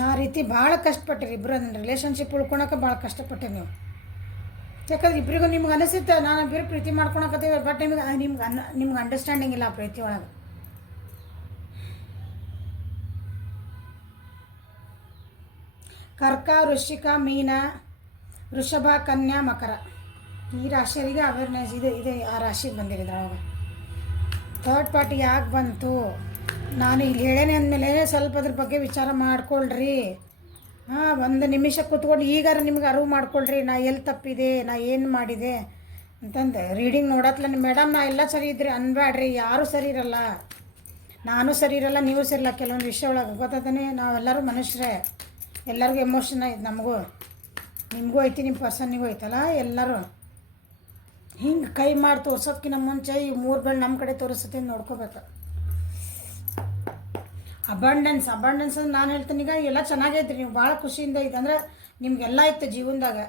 ಆ ರೀತಿ ಭಾಳ ಕಷ್ಟಪಟ್ಟಿರಿ ಇಬ್ಬರು. ಅದನ್ನ ರಿಲೇಷನ್ಶಿಪ್ ಉಳ್ಕೊಳಕ್ಕೆ ಭಾಳ ಕಷ್ಟಪಟ್ಟಿರಿ ನೀವು. ಯಾಕಂದ್ರೆ ಇಬ್ಬರಿಗೂ ನಿಮ್ಗೆ ಅನಿಸುತ್ತೆ ನಾನು ಇಬ್ಬರು ಪ್ರೀತಿ ಮಾಡ್ಕೊಳಕತ್ತೀವಿ, ಬಟ್ ನಿಮ್ಗೆ ಅಂಡರ್ಸ್ಟ್ಯಾಂಡಿಂಗ್ ಇಲ್ಲ ಆ ಪ್ರೀತಿ ಒಳಗೆ. ಕರ್ಕ, ವೃಶ್ಚಿಕ, ಮೀನ, ವೃಷಭ, ಕನ್ಯಾ, ಮಕರ ಈ ರಾಶಿಯವರಿಗೆ ಅವೇರ್ನೆಸ್ ಇದೆ ಆ ರಾಶಿಗೆ ಬಂದಿರಿದ್ರೆ ಅವಾಗ ಥರ್ಡ್ ಪಾರ್ಟಿ ಯಾಕೆ ಬಂತು. ನಾನು ಇಲ್ಲಿ ಹೇಳೇನೆ ಅಂದಮೇಲೆ ಸ್ವಲ್ಪ ಅದ್ರ ಬಗ್ಗೆ ವಿಚಾರ ಮಾಡ್ಕೊಳ್ರಿ. ಹಾಂ, ಒಂದು ನಿಮಿಷ ಕೂತ್ಕೊಂಡು ಈಗಾರ ನಿಮ್ಗೆ ಅರಿವು ಮಾಡ್ಕೊಳ್ರಿ, ನಾ ಎಲ್ಲಿ ತಪ್ಪಿದೆ, ನಾ ಏನು ಮಾಡಿದೆ ಅಂತಂದು. ರೀಡಿಂಗ್ ನೋಡತ್ಲ ನಿಮ್ಮ ಮೇಡಮ್ ನಾ ಎಲ್ಲ ಸರಿ ಇದ್ರಿ ಅನ್ಬೇಡ್ರಿ, ಯಾರೂ ಸರಿ ಇರಲ್ಲ, ನಾನು ಸರಿ ಇರಲ್ಲ, ನೀವು ಸರಿ ಇಲ್ಲ. ಕೆಲವೊಂದು ವಿಷಯ ಒಳಗೆ ಗೊತ್ತಾನೆ, ನಾವೆಲ್ಲರೂ ಮನುಷ್ಯರೇ, ಎಲ್ಲರಿಗೂ ಎಮೋಷನ್ ಐತೆ, ನಮಗೂ ನಿಮಗೂ ಐತಿ, ನಿಮ್ಮ ಪರ್ಸನ್ನಿಗೂ ಐತಲ್ಲ. ಎಲ್ಲರೂ ಹಿಂಗೆ ಕೈ ಮಾಡಿ ತೋರ್ಸೋದಕ್ಕಿಂತ ಮುಂಚೆ ಈ 3 ಬೆಳೆ ನಮ್ಮ ಕಡೆ ತೋರಿಸುತ್ತೆ ನೋಡ್ಕೋಬೇಕು. ಅಬಂಡೆನ್ಸ್ ಅಂದ್ರೆ ನಾನು ಹೇಳ್ತೀನಿ, ಈಗ ಎಲ್ಲ ಚೆನ್ನಾಗೈತ್ರಿ, ನೀವು ಭಾಳ ಖುಷಿಯಿಂದ ಇದೆ ಅಂದ್ರೆ ನಿಮ್ಗೆಲ್ಲ ಇತ್ತು ಜೀವನದಾಗ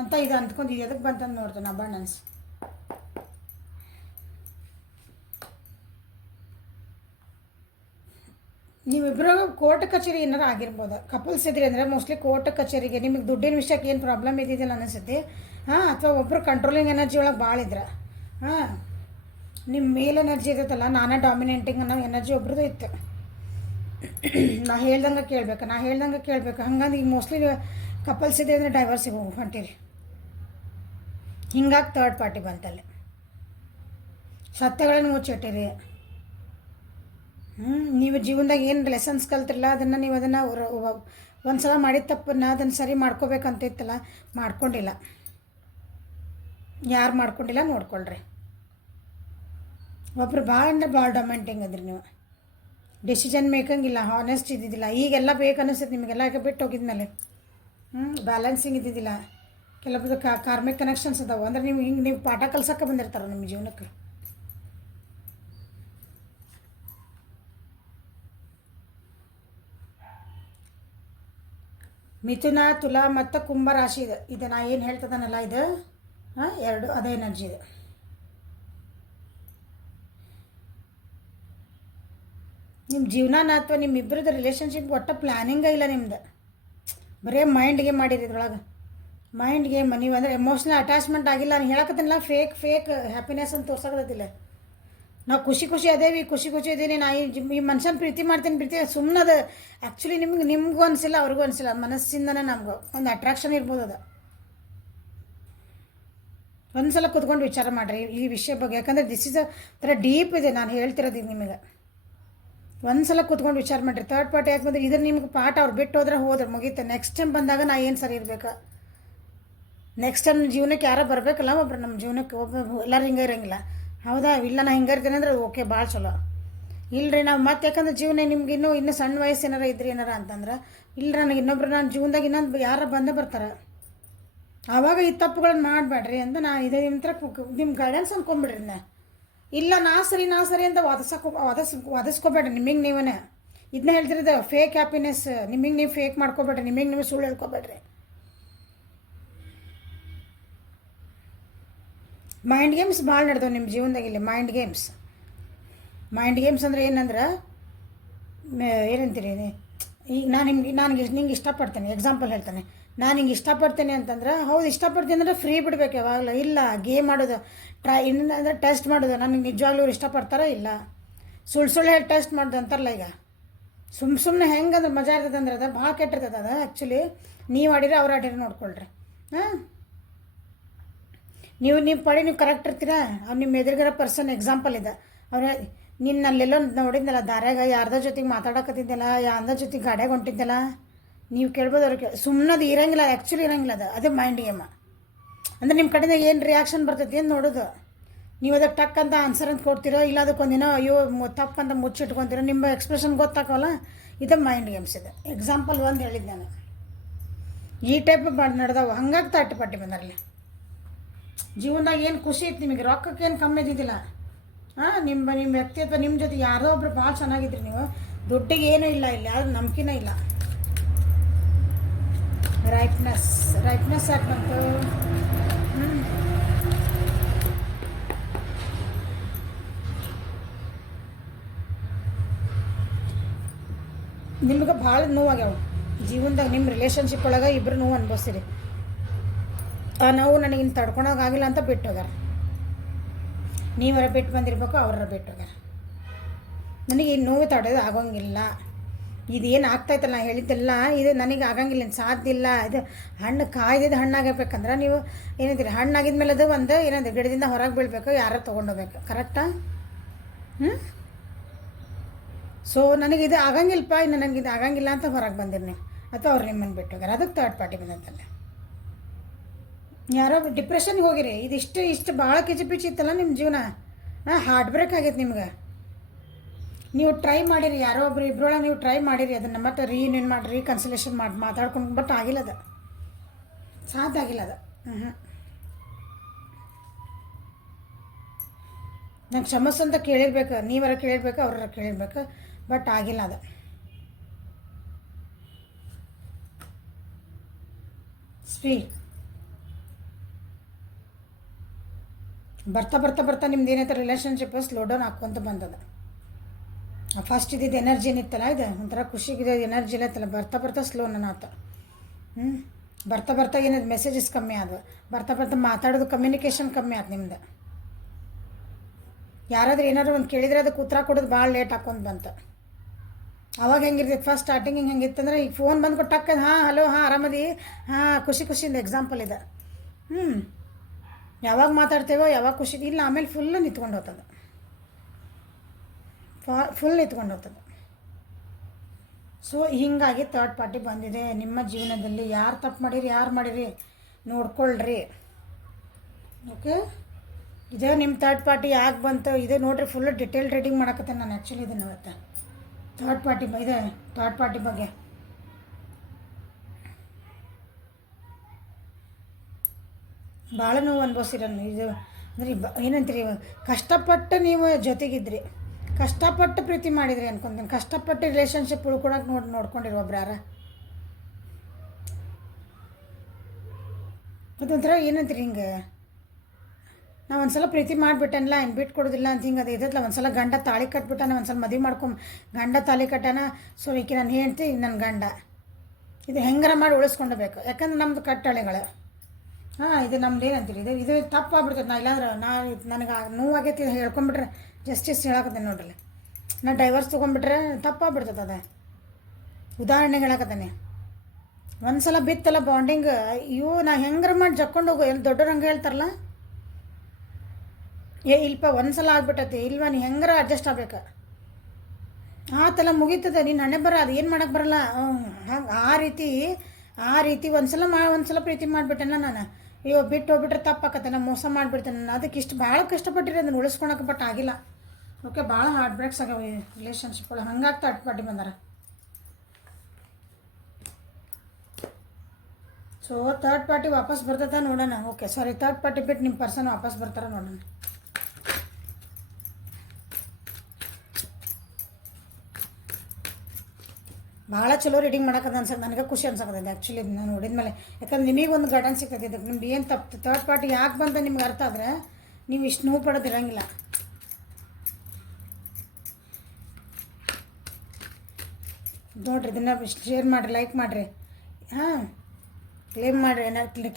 ಅಂತ ಇದು ಅಂದ್ಕೊಂಡು ಇದು ಎದಕ್ಕೆ ಬಂತಂದು ನೋಡ್ತಾನೆ ಅಬಂಡೆನ್ಸ್. ನೀವಿಬ್ಬರು ಕೋರ್ಟ್ ಕಚೇರಿ ಏನಾರು ಆಗಿರ್ಬೋದು, ಕಪಲ್ಸ್ ಇದ್ರಿ ಅಂದರೆ ಮೋಸ್ಟ್ಲಿ ಕೋರ್ಟ್ ಕಚೇರಿಗೆ ನಿಮಗೆ ದುಡ್ಡಿನ ವಿಷಯಕ್ಕೆ ಏನು ಪ್ರಾಬ್ಲಮ್ ಇದ್ದಿದ್ದಿಲ್ಲ ಅನಿಸುತ್ತೆ. ಹಾಂ, ಅಥವಾ ಒಬ್ಬರು ಕಂಟ್ರೋಲಿಂಗ್ ಎನರ್ಜಿ ಒಳಗೆ ಭಾಳ ಇದ್ರೆ, ಹಾಂ, ನಿಮ್ಮ ಮೇಲ್ ಎನರ್ಜಿ ಇರುತ್ತಲ್ಲ, ನಾನೇ ಡಾಮಿನೇಟಿಂಗ್ ಅನ್ನೋ ಎನರ್ಜಿ ಒಬ್ರದ್ದು ಇತ್ತು. ನಾ ಹೇಳ್ದಂಗೆ ಕೇಳಬೇಕು. ಹಂಗಂದ್ರೆ ಈಗ ಮೋಸ್ಟ್ಲಿ ಕಪಲ್ಸ್ ಇದೆ ಅಂದರೆ ಡೈವರ್ಸಿಗೆ ಹೊಂಟಿರಿ. ಹಿಂಗಾಗಿ ಥರ್ಡ್ ಪಾರ್ಟಿ ಬಂತಲ್ಲಿ ಸತ್ಯಗಳನ್ನು ಮುಚ್ಚಿಟ್ಟಿರಿ. ನೀವು ಜೀವನದಾಗ ಏನು ಲೆಸನ್ಸ್ ಕಲ್ತಿರಲ್ಲ ಅದನ್ನು ನೀವು ಅದನ್ನು ಒಂದು ಸಲ ಮಾಡಿದ ತಪ್ಪನ್ನು ಅದನ್ನು ಸರಿ ಮಾಡ್ಕೋಬೇಕಂತ ಇತ್ತಲ್ಲ, ಮಾಡ್ಕೊಂಡಿಲ್ಲ. ಯಾರು ಮಾಡ್ಕೊಂಡಿಲ್ಲ ನೋಡ್ಕೊಳ್ರಿ. ಒಬ್ರು ಭಾಳ ಅಂದರೆ ಭಾಳ ಡೊಮೆಂಟಿಂಗ್ ಅದ್ರಿ ನೀವು, ಡಿಸಿಷನ್ ಮೇಕಂಗಿಲ್ಲ, ಹಾನೆಸ್ಟ್ ಇದ್ದಿದ್ದಿಲ್ಲ. ಈಗೆಲ್ಲ ಬೇಕು ಅನ್ನಿಸ್ತೈತೆ ನಿಮಗೆಲ್ಲ ಬಿಟ್ಟು ಹೋಗಿದ್ಮೇಲೆ. ಬ್ಯಾಲೆನ್ಸಿಂಗ್ ಇದ್ದಿದ್ದಿಲ್ಲ. ಕೆಲವೊಬ್ರು ಕಾರ್ಮಿಕ್ ಕನೆಕ್ಷನ್ಸ್ ಅದಾವೆ, ಅಂದ್ರೆ ನೀವು ಹಿಂಗೆ ನೀವು ಪಾಠ ಕಲ್ಸಕ್ಕೆ ಬಂದಿರ್ತಾರೆ ನಿಮ್ಮ ಜೀವನಕ್ಕೆ. ಮಿಥುನ, ತುಲಾ ಮತ್ತು ಕುಂಭ ರಾಶಿ ಇದೆ. ಇದು ನಾ ಏನು ಹೇಳ್ತದನಲ್ಲ ಇದು, ಹಾಂ, 2 ಅದೇ ಎನರ್ಜಿ ಇದೆ. ನಿಮ್ಮ ಜೀವನ ಅಥವಾ ನಿಮ್ಮಿಬ್ಬರದ ರಿಲೇಷನ್ಶಿಪ್ ಒಟ್ಟು ಪ್ಲ್ಯಾನಿಂಗೇ ಇಲ್ಲ ನಿಮ್ದು, ಬರೀ ಮೈಂಡ್ ಗೇಮ್ ಮಾಡಿರಿ ಇದ್ರೊಳಗೆ. ಮೈಂಡ್ ಗೇಮ್ ನೀವು ಅಂದರೆ ಎಮೋಷ್ನಲ್ ಅಟ್ಯಾಚ್ಮೆಂಟ್ ಆಗಿಲ್ಲ. ನಾನು ಹೇಳಕತ್ತೀನಿಲ್ಲ, ಫೇಕ್ ಹ್ಯಾಪಿನೆಸ್ ಅಂತ ತೋರ್ಸಕತ್ತಿಲ್ಲ. ನಾವು ಖುಷಿ ಅದೇವಿ, ಖುಷಿ ಇದ್ದೀನಿ, ನಾ ಈ ಮನುಷ್ಯನ ಪ್ರೀತಿ ಮಾಡ್ತೀನಿ ಸುಮ್ಮನೆ ಅದು ಆ್ಯಕ್ಚುಲಿ ನಿಮಗೂ ಅನಿಸಿಲ್ಲ, ಅವ್ರಿಗೂ ಅನಿಸಿಲ್ಲ, ಮನಸ್ಸಿಂದನೇ ನಮ್ಗೆ ಒಂದು ಅಟ್ರಾಕ್ಷನ್ ಇರ್ಬೋದು. ಅದು ಒಂದು ಸಲ ಕೂತ್ಕೊಂಡು ವಿಚಾರ ಮಾಡಿರಿ ಈ ವಿಷಯ ಬಗ್ಗೆ. ಯಾಕಂದರೆ ದಿಸ್ ಇಸ್ ಅ ಥರ ಡೀಪ್ ಇದೆ ನಾನು ಹೇಳ್ತಿರೋದು ಇದು ನಿಮಗೆ. ಒಂದು ಸಲ ಕೂತ್ಕೊಂಡು ವಿಚಾರ ಮಾಡಿರಿ. ಥರ್ಡ್ ಪಾರ್ಟಿ ಯಾಕೆ ಬಂದರೆ ಇದ್ರ ನಿಮ್ಗೆ ಪಾಠ ಅವ್ರು ಬಿಟ್ಟು ಹೋದ್ರೆ ಮುಗೀತೆ. ನೆಕ್ಸ್ಟ್ ಟೈಮ್ ಬಂದಾಗ ನಾ ಏನು ಸರಿ ಇರಬೇಕು, ನೆಕ್ಸ್ಟ್ ಟೈಮ್ ಜೀವನಕ್ಕೆ ಯಾರೋ ಬರಬೇಕಲ್ಲ ಒಬ್ರು ನಮ್ಮ ಜೀವನಕ್ಕೆ. ಎಲ್ಲರೂ ಹಿಂಗೆ ಇರೋಂಗಿಲ್ಲ, ಹೌದಾ? ಇಲ್ಲ ನಾ ಹಿಂಗೆ ಇರ್ತೀನಿ ಅಂದರೆ ಓಕೆ, ಭಾಳ ಚಲೋ. ಇಲ್ಲರಿ ನಾವು ಮತ್ತೆ ಯಾಕಂದ್ರೆ ಜೀವನ ನಿಮ್ಗೆ ಇನ್ನೂ ಸಣ್ಣ ವಯಸ್ಸು ಏನಾರ ಇದ್ರಿ ಏನಾರ ಅಂತಂದ್ರೆ, ಇಲ್ಲರಿ ನನಗೆ ಇನ್ನೊಬ್ರು ನನ್ನ ಜೀವನದಾಗ ಇನ್ನೊಂದು ಯಾರು ಬಂದೇ ಬರ್ತಾರೆ, ಆವಾಗ ಈ ತಪ್ಪುಗಳನ್ನ ಮಾಡಬೇಡ್ರಿ ಅಂತ ನಾ ಇದೇ ನಿಮ್ಮ ಗೈಡೆನ್ಸ್ ಅಂದ್ಕೊಂಬಿಡ್ರಿ. ಇಲ್ಲ ನಾ ಸರಿ ಅಂತ ವಾದಿಸ್ಕೋಬೇಡ್ರಿ ನಿಮಗೆ ನೀವೇ. ಇದನ್ನ ಹೇಳ್ತಿರೋದು ಫೇಕ್ ಹ್ಯಾಪಿನೆಸ್. ನಿಮಗೆ ನೀವು ಫೇಕ್ ಮಾಡ್ಕೋಬೇಡ್ರಿ, ನಿಮಗೆ ನೀವು ಸುಳ್ಳು ಹೇಳ್ಕೊಬೇಡ್ರಿ. ಮೈಂಡ್ ಗೇಮ್ಸ್ ಭಾಳ ನಡೆದವು ನಿಮ್ಮ ಜೀವನದಾಗ. ಇಲ್ಲಿ ಮೈಂಡ್ ಗೇಮ್ಸ್ ಅಂದರೆ ಏನಂದ್ರೆ ಏನಂತೀರಿ, ಈಗ ನಿಂಗೆ ಇಷ್ಟಪಡ್ತೇನೆ, ಎಕ್ಸಾಂಪಲ್ ಹೇಳ್ತಾನೆ, ನಾನು ಹಿಂಗೆ ಇಷ್ಟಪಡ್ತೇನೆ ಅಂತಂದ್ರೆ, ಹೌದು ಇಷ್ಟಪಡ್ತೀನಿ ಅಂದರೆ ಫ್ರೀ ಬಿಡಬೇಕು ಯಾವಾಗಲೂ. ಇಲ್ಲ ಗೇಮ್ ಮಾಡೋದು, ಅಂದರೆ ಟೆಸ್ಟ್ ಮಾಡೋದು, ನನಗೆ ನಿಜವಾಗ್ಲೂ ಇವ್ರು ಇಷ್ಟಪಡ್ತಾರೋ ಇಲ್ಲ, ಸುಳ್ಳು ಹೇಳಿ ಟೆಸ್ಟ್ ಮಾಡೋದು ಅಂತಾರಲ್ಲ. ಈಗ ಸುಮ್ಮನೆ ಹೆಂಗಂದ್ರೆ ಮಜಾ ಇರ್ತದೆ ಅಂದ್ರೆ ಅದು ಭಾಳ ಕೆಟ್ಟಿರ್ತದೆ. ಅದು ಆ್ಯಕ್ಚುಲಿ ನೀವು ಆಡಿದ್ರೆ ಅವ್ರು ಆಡಿದ್ರೆ ನೋಡ್ಕೊಳ್ರಿ. ಹಾಂ, ನೀವು ಪಡಿ ನೀವು ಕರೆಕ್ಟ್ ಇರ್ತೀರಾ. ಅವ್ರು ನಿಮ್ಮ ಎದುರುಗಿರೋ ಪರ್ಸನ್ ಎಕ್ಸಾಂಪಲ್ ಇದೆ. ಅವ್ರು ನಿನ್ನಲ್ಲೆಲ್ಲೋ ನೋಡಿದ್ನಲ್ಲ ದಾರ್ಯಾಗ ಯಾರ್ದೋ ಜೊತೆಗೆ ಮಾತಾಡಕತ್ತಿದ್ದಲ್ಲ, ಯಾರ್ದೋ ಜೊತೆಗೆ ಗಾಡ್ಯಾಗ ಹೊಂಟಿದ್ದಲ್ಲ, ನೀವು ಕೇಳ್ಬೋದು ಅವ್ರಿಗೆ. ಸುಮ್ಮನದು ಇರೋಂಗಿಲ್ಲ, ಆ್ಯಕ್ಚುಲಿ ಇರೋಂಗಿಲ್ಲ. ಅದು ಮೈಂಡ್ ಗೇಮ್. ಅಂದರೆ ನಿಮ್ಮ ಕಡೆಯಿಂದ ಏನು ರಿಯಾಕ್ಷನ್ ಬರ್ತೈತಿ ಅಂತ ನೋಡೋದು. ನೀವು ಅದಕ್ಕೆ ಟಕ್ ಅಂತ ಆನ್ಸರ್ ಅಂತ ಕೊಡ್ತೀರೋ, ಇಲ್ಲ ಅದಕ್ಕೊಂದಿನೋ ಅಯ್ಯೋ ತಪ್ಪಂತ ಮುಚ್ಚಿಟ್ಕೊತೀರೋ, ನಿಮ್ಮ ಎಕ್ಸ್ಪ್ರೆಷನ್ ಗೊತ್ತಾಗೋಲ್ಲ. ಇದು ಮೈಂಡ್ ಗೇಮ್ಸ್ ಇದೆ. ಎಕ್ಸಾಂಪಲ್ ಒಂದು ಹೇಳಿದ್ದು ನಾನು. ಈ ಟೈಪ್ ನಡೆದವು, ಹಂಗಾಗಿ ತಟ್ಟು ಪಟ್ಟಿ ಬಂದಾರಲ್ಲಿ. ಜೀವನದಾಗ ಏನು ಖುಷಿ ಇತ್ತು ನಿಮಗೆ, ರೊಕ್ಕಕ್ಕೆ ಏನು ಕಮ್ಮಿ ಇದ್ದಿದ್ದಿಲ್ಲ. ಹಾಂ, ನಿಮ್ಮ ವ್ಯಕ್ತಿತ್ವ, ನಿಮ್ಮ ಜೊತೆ ಯಾರೋ ಒಬ್ರು ಭಾಳ ಚೆನ್ನಾಗಿದ್ರಿ ನೀವು. ದುಡ್ಡಿಗೆ ಏನೂ ಇಲ್ಲ ಇಲ್ಲಿ, ಯಾರು ನಂಬಿಕೆನೇ ಇಲ್ಲ. ರೈಟ್ನೆಸ್ ಯಾಕೆ ಬಂತು? ನಿಮ್ಗೆ ಭಾಳ ನೋವಾಗ್ಯಾವ ಜೀವನದಾಗ. ನಿಮ್ಮ ರಿಲೇಷನ್ಶಿಪ್ ಒಳಗೆ ಇಬ್ಬರು ನೋವು ಅನ್ಭವಿಸ್ತೀರಿ. ಆ ನೋವು ನನಗಿನ್ನು ತಡ್ಕೊಳೋಕ್ಕಾಗಿಲ್ಲ ಅಂತ ಬಿಟ್ಟು ಹೋಗ್ಯಾರ. ನೀವರ ಬಿಟ್ಟು ಬಂದಿರ್ಬೇಕು, ಅವರ ಬಿಟ್ಟು ಹೋಗ್ಯಾರ. ನನಗೆ ಈ ನೋವು ತಡೆಯೋದು ಆಗೋಂಗಿಲ್ಲ. ಇದೇನು ಆಗ್ತಾಯಿತ್ತಲ್ಲ ನಾ ಹೇಳಿದ್ದೆಲ್ಲ, ಇದು ನನಗೆ ಆಗಂಗಿಲ್ಲ, ಸಾಧ್ಯ ಇಲ್ಲ. ಇದು ಹಣ್ಣು ಕಾಯ್ದಿದ್ದು ಹಣ್ಣಾಗಬೇಕಂದ್ರೆ ನೀವು ಏನಂತೀರಿ, ಹಣ್ಣಾಗಿದ್ಮೇಲೆ ಅದು ಒಂದು ಏನಂದ್ರೆ ಗಿಡದಿಂದ ಹೊರಗೆ ಬೀಳಬೇಕು, ಯಾರು ತೊಗೊಂಡೋಗ್ಬೇಕು. ಕರೆಕ್ಟಾ? ಸೊ ನನಗಿದು ಆಗಂಗಿಲ್ಲಪ್ಪ, ಇನ್ನು ನನಗಿದು ಆಗಂಗಿಲ್ಲ ಅಂತ ಹೊರಗೆ ಬಂದಿರಿ ನೀವು. ಅಥವಾ ಅವ್ರು ನಿಮ್ಮನ್ನು ಬಿಟ್ಟು ಹೋಗ್ಯಾರ, ಅದಕ್ಕೆ ಥರ್ಡ್ ಪಾರ್ಟಿ ಬಂದಂತಲ್ಲ. ಯಾರೋ ಡಿಪ್ರೆಷನ್ಗೆ ಹೋಗಿರಿ, ಇಷ್ಟು ಭಾಳ ಕಿಚಿಪಿಚಿ ಇತ್ತಲ್ಲ ನಿಮ್ಮ ಜೀವನ, ಹಾರ್ಟ್ ಬ್ರೇಕ್ ಆಗೈತೆ ನಿಮ್ಗೆ. ನೀವು ಟ್ರೈ ಮಾಡಿರಿ, ಯಾರೋ ಒಬ್ರು ಇಬ್ಬರೊಳಗೆ ನೀವು ಟ್ರೈ ಮಾಡಿರಿ ಅದನ್ನು ಮತ್ತೆ ರೀಯೂನಿಯನ್ ಮಾಡಿ ರೀಕನ್ಸಿಲೇಷನ್ ಮಾಡಿ ಮಾತಾಡ್ಕೊಂಡು, ಬಟ್ ಆಗಿಲ್ಲ ಅದು, ಸಾಧ್ಯ ಆಗಿಲ್ಲ ಅದು. ನಂಗೆ ಕ್ಷಮಸ್ ಅಂತ ಕೇಳಿರ್ಬೇಕು, ನೀವರ ಕೇಳಿರ್ಬೇಕು, ಅವ್ರ ಕೇಳಿರ್ಬೇಕು, ಬಟ್ ಆಗಿಲ್ಲ ಅದು. ಬರ್ತಾ ಬರ್ತಾ ಬರ್ತಾ ನಿಮ್ದು ಏನೈತೆ ರಿಲೇಷನ್ಶಿಪ್ ಸ್ಲೋ ಡೌನ್ ಹಾಕ್ಕೊಂತ ಬಂದದ. ಫಸ್ಟ್ ಇದ್ದಿದ್ದು ಎನರ್ಜಿ ಏನಿತ್ತಲ್ಲ, ಇದು ಒಂಥರ ಖುಷಿಗಿದೆ ಎನರ್ಜಿ ಇಲ್ಲತ್ತಲ್ಲ, ಬರ್ತಾ ಬರ್ತಾ ಸ್ಲೋ ನನ್ನ ಆತ. ಬರ್ತಾ ಬರ್ತಾ ಏನಿದೆ ಮೆಸೇಜಸ್ ಕಮ್ಮಿ ಆದವು, ಬರ್ತಾ ಬರ್ತಾ ಮಾತಾಡೋದು ಕಮ್ಯುನಿಕೇಷನ್ ಕಮ್ಮಿ ಆಯ್ತು ನಿಮ್ದು. ಯಾರಾದ್ರೂ ಏನಾದ್ರು ಒಂದು ಕೇಳಿದರೆ ಅದಕ್ಕೆ ಉತ್ತರ ಕೊಡೋದು ಭಾಳ ಲೇಟ್ ಹಾಕ್ಕೊಂಡು ಬಂತು. ಅವಾಗ ಹೆಂಗಿರ್ತೈತೆ ಫಸ್ಟ್ ಸ್ಟಾರ್ಟಿಂಗ್ ಹೆಂಗಿತ್ತಂದ್ರೆ, ಈಗ ಫೋನ್ ಬಂದು ಕೊಟ್ಟಾಕ ಹಾಂ ಹಲೋ ಹಾಂ ಆರಾಮದಿ ಹಾಂ ಖುಷಿಯಿಂದ ಎಕ್ಸಾಂಪಲ್ ಇದೆ. ಯಾವಾಗ ಮಾತಾಡ್ತೇವೋ ಯಾವಾಗ ಖುಷಿ ಇಲ್ಲ, ಆಮೇಲೆ ಫುಲ್ಲು ನಿಂತ್ಕೊಂಡು ಹೋಗ್ತದೆ, ಫುಲ್ ನಿಂತ್ಕೊಂಡು ಹೋಗ್ತದೆ. ಸೊ ಹೀಗಾಗಿ ಥರ್ಡ್ ಪಾರ್ಟಿ ಬಂದಿದೆ ನಿಮ್ಮ ಜೀವನದಲ್ಲಿ. ಯಾರು ತಪ್ಪು ಮಾಡಿರಿ ನೋಡ್ಕೊಳ್ರಿ. ಓಕೆ, ಇದೇ ನಿಮ್ಮ ಥರ್ಡ್ ಪಾರ್ಟಿ ಯಾಕೆ ಬಂತು ಇದೇ ನೋಡಿರಿ. ಫುಲ್ಲು ಡಿಟೇಲ್ ರೀಡಿಂಗ್ ಮಾಡಕತ್ತೆ ನಾನು ಆ್ಯಕ್ಚುಲಿ ಇದನ್ನು ಇವತ್ತು ಥರ್ಡ್ ಪಾರ್ಟಿ ಬಗ್ಗೆ. ಭಾಳ ನೋವು ಅನ್ಭವಿಸಿರಲ್ಲ ಇದು ಅಂದ್ರೆ ಏನಂತೀರಿ, ಕಷ್ಟಪಟ್ಟು ನೀವು ಜೊತೆಗಿದ್ರಿ, ಕಷ್ಟಪಟ್ಟು ಪ್ರೀತಿ ಮಾಡಿದ್ರಿ ಅನ್ಕೊಂತೀನಿ, ಕಷ್ಟಪಟ್ಟು ರಿಲೇಷನ್ಶಿಪ್ ಉಳ್ಕೊಳಕ್ಕೆ ನೋಡ್ಕೊಂಡಿರೋ ಒಬ್ರು ಯಾರ. ಅದೊಂಥರ ಏನಂತೀರಿ, ಹಿಂಗೆ ನಾವು ಒಂದ್ಸಲ ಪ್ರೀತಿ ಮಾಡಿಬಿಟ್ಟನಲ್ಲ ಏನು ಬಿಟ್ಟು ಕೊಡೋದಿಲ್ಲ ಅಂತ ಹಿಂಗೆ ಅದು ಇದಲ್ಲ. ಒಂದ್ಸಲ ಗಂಡ ತಾಳಿ ಕಟ್ಬಿಟ್ಟಾನ, ಒಂದ್ಸಲ ಮದುವೆ ಮಾಡ್ಕೊಂಡು ಗಂಡ ತಾಳಿ ಕಟ್ಟಾನ. ಸೊ ಈಕೆ ನಾನು ಹೇಳ್ತಿ ನನ್ನ ಗಂಡ ಇದು ಹೆಂಗಾರ ಮಾಡಿ ಉಳಿಸ್ಕೊಂಡಬೇಕು, ಯಾಕಂದ್ರೆ ನಮ್ಮದು ಕಟ್ಟಳೆಗಳು. ಇದು ನಮ್ದು ಏನಂತೀರಿ, ಇದು ತಪ್ಪಾಗ್ಬಿಡ್ತೈತೆ. ನಾ ಇಲ್ಲಾಂದ್ರೆ ನನಗೆ ನೋವಾಗೈತಿ ಹೇಳ್ಕೊಂಬಿಟ್ರೆ ಜಸ್ಟಿಸ್ ಹೇಳಕತ್ತೇನೆ ನೋಡ್ರಿ, ನಾ ಡೈವರ್ಸ್ ತೊಗೊಂಡ್ಬಿಟ್ರೆ ತಪ್ಪಾಗ್ಬಿಡ್ತೈತೆ. ಅದ ಉದಾಹರಣೆ ಹೇಳಕತ್ತೇನೆ. ಒಂದು ಸಲ ಬಿತ್ತಲ್ಲ ಬಾಂಡಿಂಗ್, ಅಯ್ಯೋ ನಾ ಹೆಂಗಾರ ಮಾಡಿ ಜಕ್ಕೊಂಡು ಹೋಗು. ಎಲ್ಲಿ ದೊಡ್ಡವ್ರು ಹಂಗೆ ಹೇಳ್ತಾರಲ್ಲ, ಇಲ್ಪ ಒಂದು ಸಲ ಆಗ್ಬಿಟ್ಟೈತಿ, ಇಲ್ವಾ ನೀ ಹೆಂಗಾರ ಅಡ್ಜಸ್ಟ್ ಆಗ್ಬೇಕು. ಆತಲ್ಲ ಮುಗೀತದೆ, ನೀನು ಹಣೆ ಬರ, ಅದು ಏನು ಮಾಡೋಕ್ಕೆ ಬರಲ್ಲ. ಹಂಗೆ ಆ ರೀತಿ ಒಂದು ಸಲ ಪ್ರೀತಿ ಮಾಡಿಬಿಟ್ಟೆನಲ್ಲ ನಾನು, ಅಯ್ಯೋ ಬಿಟ್ಟು ಹೋಗ್ಬಿಟ್ರೆ ತಪ್ಪಾಕತ್ತೆ, ನಾನು ಮೋಸ ಮಾಡಿಬಿಡ್ತೇನೆ ನಾನು. ಅದಕ್ಕೆ ಇಷ್ಟು ಭಾಳ ಕಷ್ಟಪಟ್ಟಿರಿ ಅದನ್ನು ಉಳಿಸ್ಕೊಳಕ್ಕೆ, ಬಟ್ ಆಗಿಲ್ಲ. ಓಕೆ, ಭಾಳ ಹಾರ್ಟ್ ಬ್ರೇಕ್ಸ್ ಆಗವೆ ರಿಲೇಷನ್ಶಿಪ್ ಒಳಗೆ. ಹಂಗಾಗಿ ಥರ್ಡ್ ಪಾರ್ಟಿ ಬಂದಾರ. ಸೊ ಥರ್ಡ್ ಪಾರ್ಟಿ ವಾಪಸ್ ಬರ್ತೈತೆ ನೋಡೋಣ. ಓಕೆ ಸಾರಿ, ಥರ್ಡ್ ಪಾರ್ಟಿ ಬಿಟ್ಟು ನಿಮ್ಮ ಪರ್ಸನ್ ವಾಪಸ್ ಬರ್ತಾರ ನೋಡೋಣ. ಭಾಳ ಚಲೋ ರೀಡಿಂಗ್ ಮಾಡೋಕ್ಕದ ಅನ್ಸಕ್ಕೆ, ನನಗೆ ಖುಷಿ ಅನ್ಸಕ್ಕದ ಆ್ಯಕ್ಚುಲಿ ನಾನು ನೋಡಿದ್ಮೇಲೆ. ಯಾಕಂದ್ರೆ ನಿಮಗೊಂದು ಗೈಡೆನ್ಸ್ ಸಿಗ್ತದೆ ಇದಕ್ಕೆ. ನಿಮ್ದು ಏನು ತಪ್ಪು ಥರ್ಡ್ ಪಾರ್ಟಿ ಯಾಕೆ ಬಂತ ನಿಮ್ಗೆ ಅರ್ಥ ಆದರೆ ನೀವು ಇಷ್ಟು ನೋವು ಪಡೋದಿರಂಗಿಲ್ಲ. ನೋಡಿರಿ, ಇದನ್ನು ಶೇರ್ ಮಾಡಿರಿ, ಲೈಕ್ ಮಾಡಿರಿ, ಕ್ಲೇಮ್ ಮಾಡಿರಿ.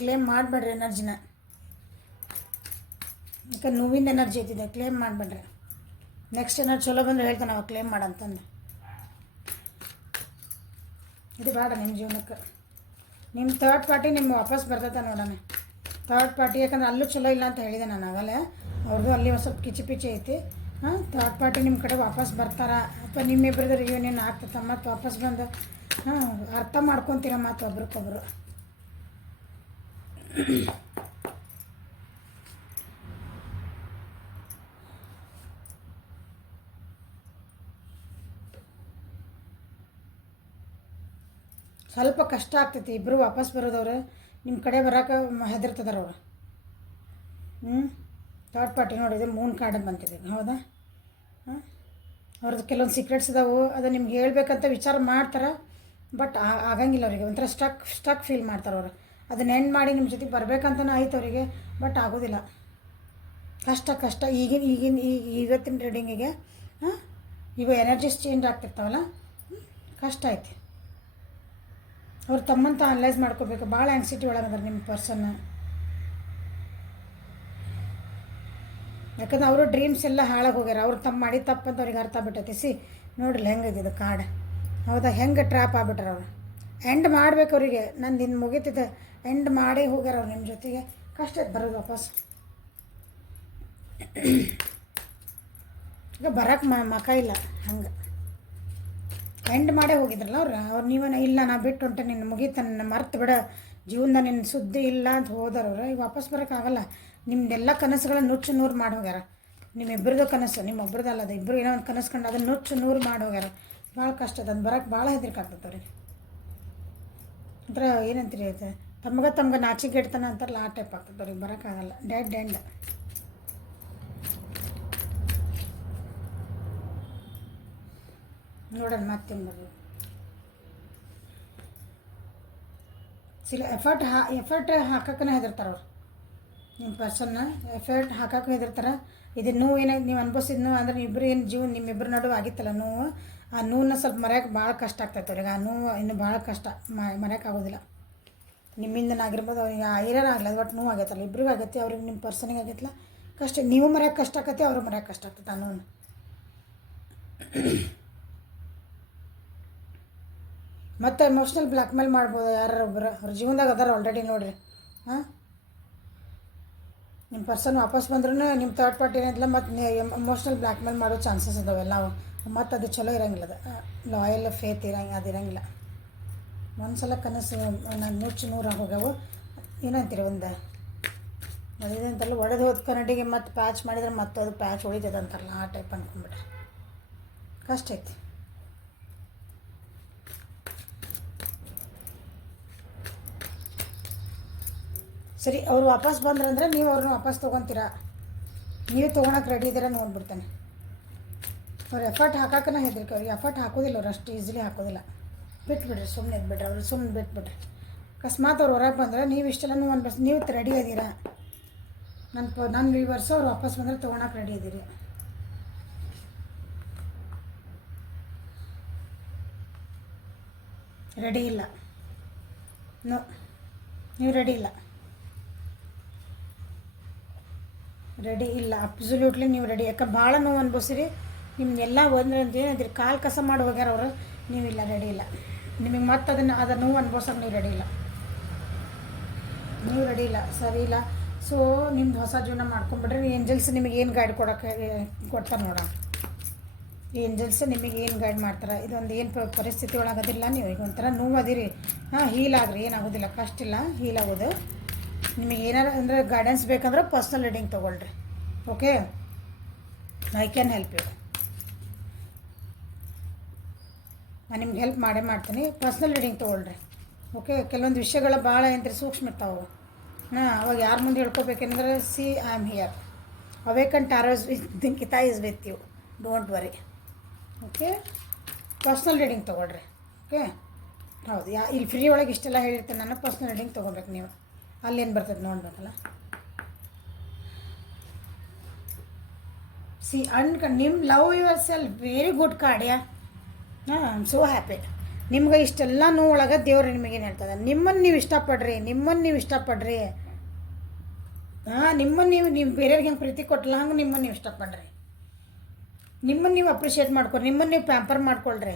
ಕ್ಲೇಮ್ ಮಾಡಬೇಡ್ರಿ ಎನರ್ಜಿನ, ಯಾಕಂದ್ರೆ ನೋವಿಂದ ಎನರ್ಜಿ ಐತಿದೆ. ಕ್ಲೇಮ್ ಮಾಡಬೇಡ್ರಿ. ನೆಕ್ಸ್ಟ್ ಏನಾದ್ರು ಚಲೋ ಬಂದರೆ ಹೇಳ್ತಾನೆ ಅವಾಗ ಕ್ಲೇಮ್ ಮಾಡಂತಂದು. ಇದು ಬೇಡ ನಿಮ್ಮ ಜೀವನಕ್ಕೆ. ನಿಮ್ಮ ಥರ್ಡ್ ಪಾರ್ಟಿ ನಿಮ್ಮ ವಾಪಸ್ ಬರ್ತೈತೆ ನೋಡೋಣ. ಥರ್ಡ್ ಪಾರ್ಟಿ ಯಾಕಂದ್ರೆ ಅಲ್ಲೂ ಚಲೋ ಇಲ್ಲ ಅಂತ ಹೇಳಿದೆ ನಾನು ಆಗಲೇ. ಅವ್ರದ್ದು ಅಲ್ಲಿ ಒಂದು ಸ್ವಲ್ಪ ಕಿಚಿಪಿಚಿ ಐತಿ. ಥರ್ಡ್ ಪಾರ್ಟಿ ನಿಮ್ಮ ಕಡೆ ವಾಪಸ್ ಬರ್ತಾರ ಅಥವಾ ನಿಮ್ಮಿಬ್ಬರದ್ದು ರಿಯೂನಿಯನ್ ಆಗ್ತದೆ ಮತ್ತು ವಾಪಸ್ ಬಂದು ಅರ್ಥ ಮಾಡ್ಕೊತೀರ ಮತ್ತು ಒಬ್ರಿಗೊಬ್ರು. ಸ್ವಲ್ಪ ಕಷ್ಟ ಆಗ್ತೈತಿ ಇಬ್ಬರು ವಾಪಸ್ ಬರೋದವ್ರು, ನಿಮ್ಮ ಕಡೆ ಬರೋಕೆ ಹೆದರ್ತದಾರ ಅವರು. ಥರ್ಡ್ ಪಾರ್ಟಿ ನೋಡಿದ್ರೆ ಮೂನ್ ಕಾರ್ಡ್ ಬಂತಿದೆ, ಹೌದಾ? ಅವ್ರದ್ದು ಕೆಲವೊಂದು ಸೀಕ್ರೆಟ್ಸ್ ಇದಾವೆ, ಅದು ನಿಮ್ಗೆ ಹೇಳ್ಬೇಕಂತ ವಿಚಾರ ಮಾಡ್ತಾರೆ, ಬಟ್ ಆಗಂಗಿಲ್ಲ ಅವರಿಗೆ. ಒಂಥರ ಸ್ಟಕ್ ಫೀಲ್ ಮಾಡ್ತಾರೆ ಅವರು. ಅದನ್ನ ಎಂಡ್ ಮಾಡಿ ನಿಮ್ಮ ಜೊತೆಗೆ ಬರಬೇಕಂತಲೂ ಆಯ್ತು ಅವರಿಗೆ, ಬಟ್ ಆಗೋದಿಲ್ಲ. ಕಷ್ಟ ಇವತ್ತಿನ ರೀಡಿಂಗಿಗೆ ಈಗ ಎನರ್ಜೀಸ್ ಚೇಂಜ್ ಆಗ್ತಿರ್ತಾವಲ್ಲ, ಕಷ್ಟ ಐತಿ. ಅವ್ರು ತಮ್ಮಂತ ಅನಲೈಸ್ ಮಾಡ್ಕೋಬೇಕು. ಭಾಳ ಆ್ಯಂಗ್ಸಿಟಿ ಒಳಗದಾರೆ ನಿಮ್ಮ ಪರ್ಸನ್ನ. ಯಾಕಂದ್ರೆ ಅವರು ಡ್ರೀಮ್ಸ್ ಎಲ್ಲ ಹಾಳಾಗಿ ಹೋಗ್ಯಾರ. ಅವ್ರು ತಮ್ಮ ಮಾಡಿ ತಪ್ಪಂತ ಅವ್ರಿಗೆ ಅರ್ಥ ಆಗ್ಬಿಟ್ಟೈತಿ. ನೋಡ್ರಿ ಹೆಂಗಿದೆ ಕಾರ್ಡ್, ಹೌದಾ? ಹೆಂಗೆ ಟ್ರ್ಯಾಪ್ ಆಗ್ಬಿಟ್ರೆ ಅವರು. ಎಂಡ್ ಮಾಡ್ಬೇಕು ಅವರಿಗೆ. ನಂದು ಇನ್ನು ಮುಗೀತಿದೆ, ಎಂಡ್ ಮಾಡೇ ಹೋಗ್ಯಾರ ಅವ್ರು ನಿಮ್ಮ ಜೊತೆಗೆ. ಕಷ್ಟ ಐತೆ ಬರೋದು ವಾಪಸ್. ಈಗ ಬರೋಕ್ಕೆ ಮಕ ಇಲ್ಲ, ಹಂಗೆ ಎಂಡ್ ಮಾಡೇ ಹೋಗಿದ್ರಲ್ಲ ಅವ್ರು ನೀವನ್ನ ಇಲ್ಲ ನಾ ಬಿಟ್ಟು ಹೊಂಟೆ ನಿನ್ನ ಮುಗೀತ ನನ್ನ ಮರ್ತು ಬಿಡ ಜೀವನದ ನಿನ್ನ ಸುದ್ದಿ ಇಲ್ಲ ಅಂತ ಹೋದವ್ರು ಈಗ ವಾಪಸ್ ಬರೋಕ್ಕಾಗಲ್ಲ. ನಿಮ್ಮದೆಲ್ಲ ಕನಸುಗಳನ್ನ ನುಚ್ಚು ನೂರು ಮಾಡಿ ಹೋಗ್ಯಾರ. ನಿಮ್ಮಿಬ್ಬರದು ಕನಸು ನಿಮ್ಮೊಬ್ರದ್ದಲ್ಲ, ಅದು ಇಬ್ಬರು ಏನೋ ಒಂದು ಕನಸು ಕಂಡು ಅದನ್ನು ನುಚ್ಚು ನೂರು ಮಾಡಿ ಹೋಗ್ಯಾರ. ಭಾಳ ಕಷ್ಟ ಅದು ಬರೋಕ್ಕೆ ಭಾಳ ಹೆದರಿಕೆ ಆಗ್ತದೆ ಅವ್ರಿಗೆ. ಒಂಥರ ಏನಂತೀರಿ ಅದು ತಮ್ಗೆ ನಾಚಿಕೆ ಇಡ್ತಾನೆ ಅಂತಾರಲ್ಲ ಆ ಟೈಪ್ ಆಗ್ತದೆ ಅವ್ರಿಗೆ, ಬರೋಕ್ಕಾಗಲ್ಲ. Dead end. ನೋಡೋಣ ಮತ್ತೇನು ಬರ್ಬೋದು. ಎಫರ್ಟ್ ಹಾಕಕ್ಕನೇ ಹೆದರ್ತಾರೆ ಅವ್ರು. ನಿಮ್ಮ ಪರ್ಸನ್ನ ಎಫರ್ಟ್ ಹಾಕಕ್ಕೂ ಹೆದರ್ತಾರೆ. ಇದು ನೋವು ಏನಾಗಿ ನೀವು ಅನ್ಭವಿಸಿದ ನೋವು ಅಂದರೆ ಇಬ್ಬರು ಏನು ಜೀವನ ನಿಮ್ಮಿಬ್ಬರು ನಡುವೆ ಆಗಿತ್ತಲ್ಲ ನೋವು, ಆ ನೋವನ್ನ ಸ್ವಲ್ಪ ಮರೆಯೋಕೆ ಭಾಳ ಕಷ್ಟ ಆಗ್ತೈತೆ ಅವ್ರಿಗೆ. ಆ ನೋವು ಇನ್ನು ಭಾಳ ಕಷ್ಟ ಮರೆಯೋಕ್ಕಾಗೋದಿಲ್ಲ. ನಿಮ್ಮಿಂದನಾಗಿರ್ಬೋದು ಅವ್ರಿಗೆ ಐರನ್ ಆಗಲ್ಲ, ಅದು ಒಟ್ಟು ನೋವು ಆಗೈತಲ್ಲ ಇಬ್ಬರಿಗೂ ಆಗೈತೆ, ಅವ್ರಿಗೆ ನಿಮ್ಮ ಪರ್ಸನಿಗೆ ಆಗೈತಲ್ಲ ಕಷ್ಟ. ನೀವು ಮರೆಯೋಕೆ ಕಷ್ಟ ಆಕತ್ತೆ, ಅವರು ಮರೆಯೋಕೆ ಕಷ್ಟ ಆಗ್ತೈತೆ ಆ ನೋವನ್ನು. ಮತ್ತು ಎಮೋಷ್ನಲ್ ಬ್ಲ್ಯಾಕ್ ಮೇಲ್ ಮಾಡ್ಬೋದು ಯಾರೊಬ್ಬರು ಅವ್ರ ಜೀವನದಾಗ ಅದಾರ ಆಲ್ರೆಡಿ ನೋಡಿರಿ. ಹಾಂ, ನಿಮ್ಮ ಪರ್ಸನ್ ವಾಪಸ್ ಬಂದ್ರೂ ನಿಮ್ಮ ಥರ್ಡ್ ಪಾರ್ಟಿ ಏನಿಲ್ಲ ಮತ್ತು ಎಮೋಷ್ನಲ್ ಬ್ಲ್ಯಾಕ್ ಮೇಲ್ ಮಾಡೋ ಚಾನ್ಸಸ್ ಇದಾವೆಲ್ಲ. ಮತ್ತು ಅದು ಚಲೋ ಇರೋಂಗಿಲ್ಲ, ಅದು ಲಾಯಲ್ ಫೇತ್ ಅದಿರಂಗಿಲ್ಲ. ಒಂದು ಸಲ ಕನಸು ನಾನು ನುಚ್ಚು ನೂರು ಹೋಗ್ಯಾವು. ಏನಂತೀರಿ ಒಂದು ಅದಿದೆ ಅಂತಲ್ಲ, ಒಡೆದು ಹೋದ ಕನ್ನಡಿಗೆ ಮತ್ತು ಪ್ಯಾಚ್ ಮಾಡಿದ್ರೆ ಮತ್ತು ಅದು ಪ್ಯಾಚ್ ಉಳಿತದೆ ಅಂತಾರಲ್ಲ ಆ ಟೈಪ್ ಅಂದ್ಕೊಂಡ್ಬಿಟ್ರೆ ಕಷ್ಟ ಐತಿ. ಸರಿ, ಅವ್ರು ವಾಪಸ್ ಬಂದ್ರಂದ್ರೆ ನೀವು ಅವ್ರನ್ನ ವಾಪಸ್ ತೊಗೊತೀರಾ? ನೀವು ತೊಗೊಳಕ್ಕೆ ರೆಡಿ ಇದ್ದೀರಾ ನೋಡ್ಬಿಡ್ತಾನೆ. ಅವ್ರು ಎಫರ್ಟ್ ಹಾಕೋಕ್ಕನ ಹೆದರಿಕೆ, ಅವ್ರಿಗೆ ಎಫರ್ಟ್ ಹಾಕೋದಿಲ್ಲ, ಅವ್ರು ಅಷ್ಟು ಈಸಿಲಿ ಹಾಕೋದಿಲ್ಲ. ಬಿಟ್ಬಿಡ್ರಿ, ಸುಮ್ಮನೆ ಇದ್ಬಿಡ್ರಿ, ಅವ್ರು ಸುಮ್ಮನೆ ಬಿಟ್ಬಿಡ್ರಿ. ಅಕಸ್ಮಾತ್ ಅವ್ರು ಹೊರಗೆ ಬಂದರೆ ನೀವು ಇಷ್ಟೆಲ್ಲ ನೀವು ರೆಡಿ ಇದ್ದೀರಾ? ನನ್ನ ವ್ಯೂವರ್ಸು ಅವ್ರು ವಾಪಸ್ ಬಂದರೆ ತೊಗೊಳಕ್ಕೆ ರೆಡಿ ಇದ್ದೀರಿ. ರೆಡಿ ಇಲ್ಲ, ನೋ, ನೀವು ರೆಡಿ ಇಲ್ಲ, ಅಬ್ಸಲ್ಯೂಟ್ಲಿ ನೀವು ರೆಡಿ. ಯಾಕೆ ಭಾಳ ನೋವು ಅನ್ಭವಿಸಿರಿ, ನಿಮ್ಮನ್ನೆಲ್ಲ ಒಂದು ಏನಿದ್ರಿ ಕಾಲು ಕಸ ಮಾಡಿ ಹೋಗ್ಯಾರ ಅವರು. ನೀವಿಲ್ಲ, ರೆಡಿ ಇಲ್ಲ. ನಿಮಗೆ ಮತ್ತೆ ಅದನ್ನು ನೋವು ಅನ್ಭವಿಸೋಕೆ ನೀವು ರೆಡಿ ಇಲ್ಲ, ಸರಿ ಇಲ್ಲ. ಸೊ ನಿಮ್ದು ಹೊಸ ಜೀವನ ಮಾಡ್ಕೊಂಬಿಡ್ರಿ. ಏಂಜಲ್ಸ್ ನಿಮಗೆ ಏನು ಗೈಡ್ ಕೊಡ್ತಾರೆ ನೋಡೋಣ. ಏಂಜಲ್ಸ್ ನಿಮಗೆ ಏನು ಗೈಡ್ ಮಾಡ್ತಾರೆ. ಇದೊಂದು ಏನು ಪರಿಸ್ಥಿತಿ ಒಳಗದಿಲ್ಲ, ನೀವು ಈಗ ಒಂಥರ ನೋವು ಅದಿರಿ. ಹಾಂ, ಹೀಲ್ ಆಗ್ರಿ, ಏನಾಗೋದಿಲ್ಲ, ಕಷ್ಟ ಇಲ್ಲ, ಹೀಲ್ ಆಗೋದು. ನಿಮಗೆ ಏನಾರು ಅಂದರೆ ಗೈಡೆನ್ಸ್ ಬೇಕಂದ್ರೆ ಪರ್ಸ್ನಲ್ ರೀಡಿಂಗ್ ತೊಗೊಳ್ರಿ. Okay, I can help you. ನಾನು ನಿಮ್ಗೆ ಹೆಲ್ಪ್ ಮಾಡ್ತೀನಿ. ಪರ್ಸ್ನಲ್ ರೀಡಿಂಗ್ ತೊಗೊಳ್ರಿ. ಓಕೆ, ಕೆಲವೊಂದು ವಿಷಯಗಳ ಭಾಳ ಏನ್ರಿ ಸೂಕ್ಷ್ಮ ಇರ್ತಾವೆ. ಅವಾಗ ಯಾರ ಮುಂದೆ ಹೇಳ್ಕೊಬೇಕಂದ್ರೆ see I am here, awaken tarot is with Nikhita is with you, don't worry. Okay, personal reading ತೊಗೊಳ್ರಿ. ಓಕೆ, ಹೌದು, ಇಲ್ಲಿ ಫ್ರೀ ಒಳಗೆ ಇಷ್ಟೆಲ್ಲ ಹೇಳಿರ್ತೇನೆ ನಾನು. ಪರ್ಸ್ನಲ್ ರೀಡಿಂಗ್ ತೊಗೊಬೇಕು ನೀವು. ಅಲ್ಲೇನು ಬರ್ತದೆ ನೋಡ್ಬೇಕಲ್ಲ. ಸಿ ನಿಮ್ಮ love your self, very good card. I am so happy. ನಿಮ್ಗೆ ಇಷ್ಟೆಲ್ಲ ನೋವೊಳಗೆ ದೇವ್ರು ನಿಮಗೇನು ಹೇಳ್ತದೆ, ನಿಮ್ಮನ್ನು ನೀವು ಇಷ್ಟಪಡ್ರಿ. ಹಾಂ, ನಿಮ್ಮನ್ನು ನೀವು ಬೇರೆಯವ್ರಿಗೆ ಹೆಂಗೆ ಪ್ರೀತಿ ಕೊಟ್ಟಲ್ಲ ಹಂಗೆ ನಿಮ್ಮನ್ನು ನೀವು ಇಷ್ಟಪಡ್ರಿ. ನಿಮ್ಮನ್ನು ನೀವು ಅಪ್ರಿಷಿಯೇಟ್ ಮಾಡ್ಕೊರಿ, ನಿಮ್ಮನ್ನು ನೀವು ಪ್ಯಾಂಪರ್ ಮಾಡ್ಕೊಳ್ರಿ.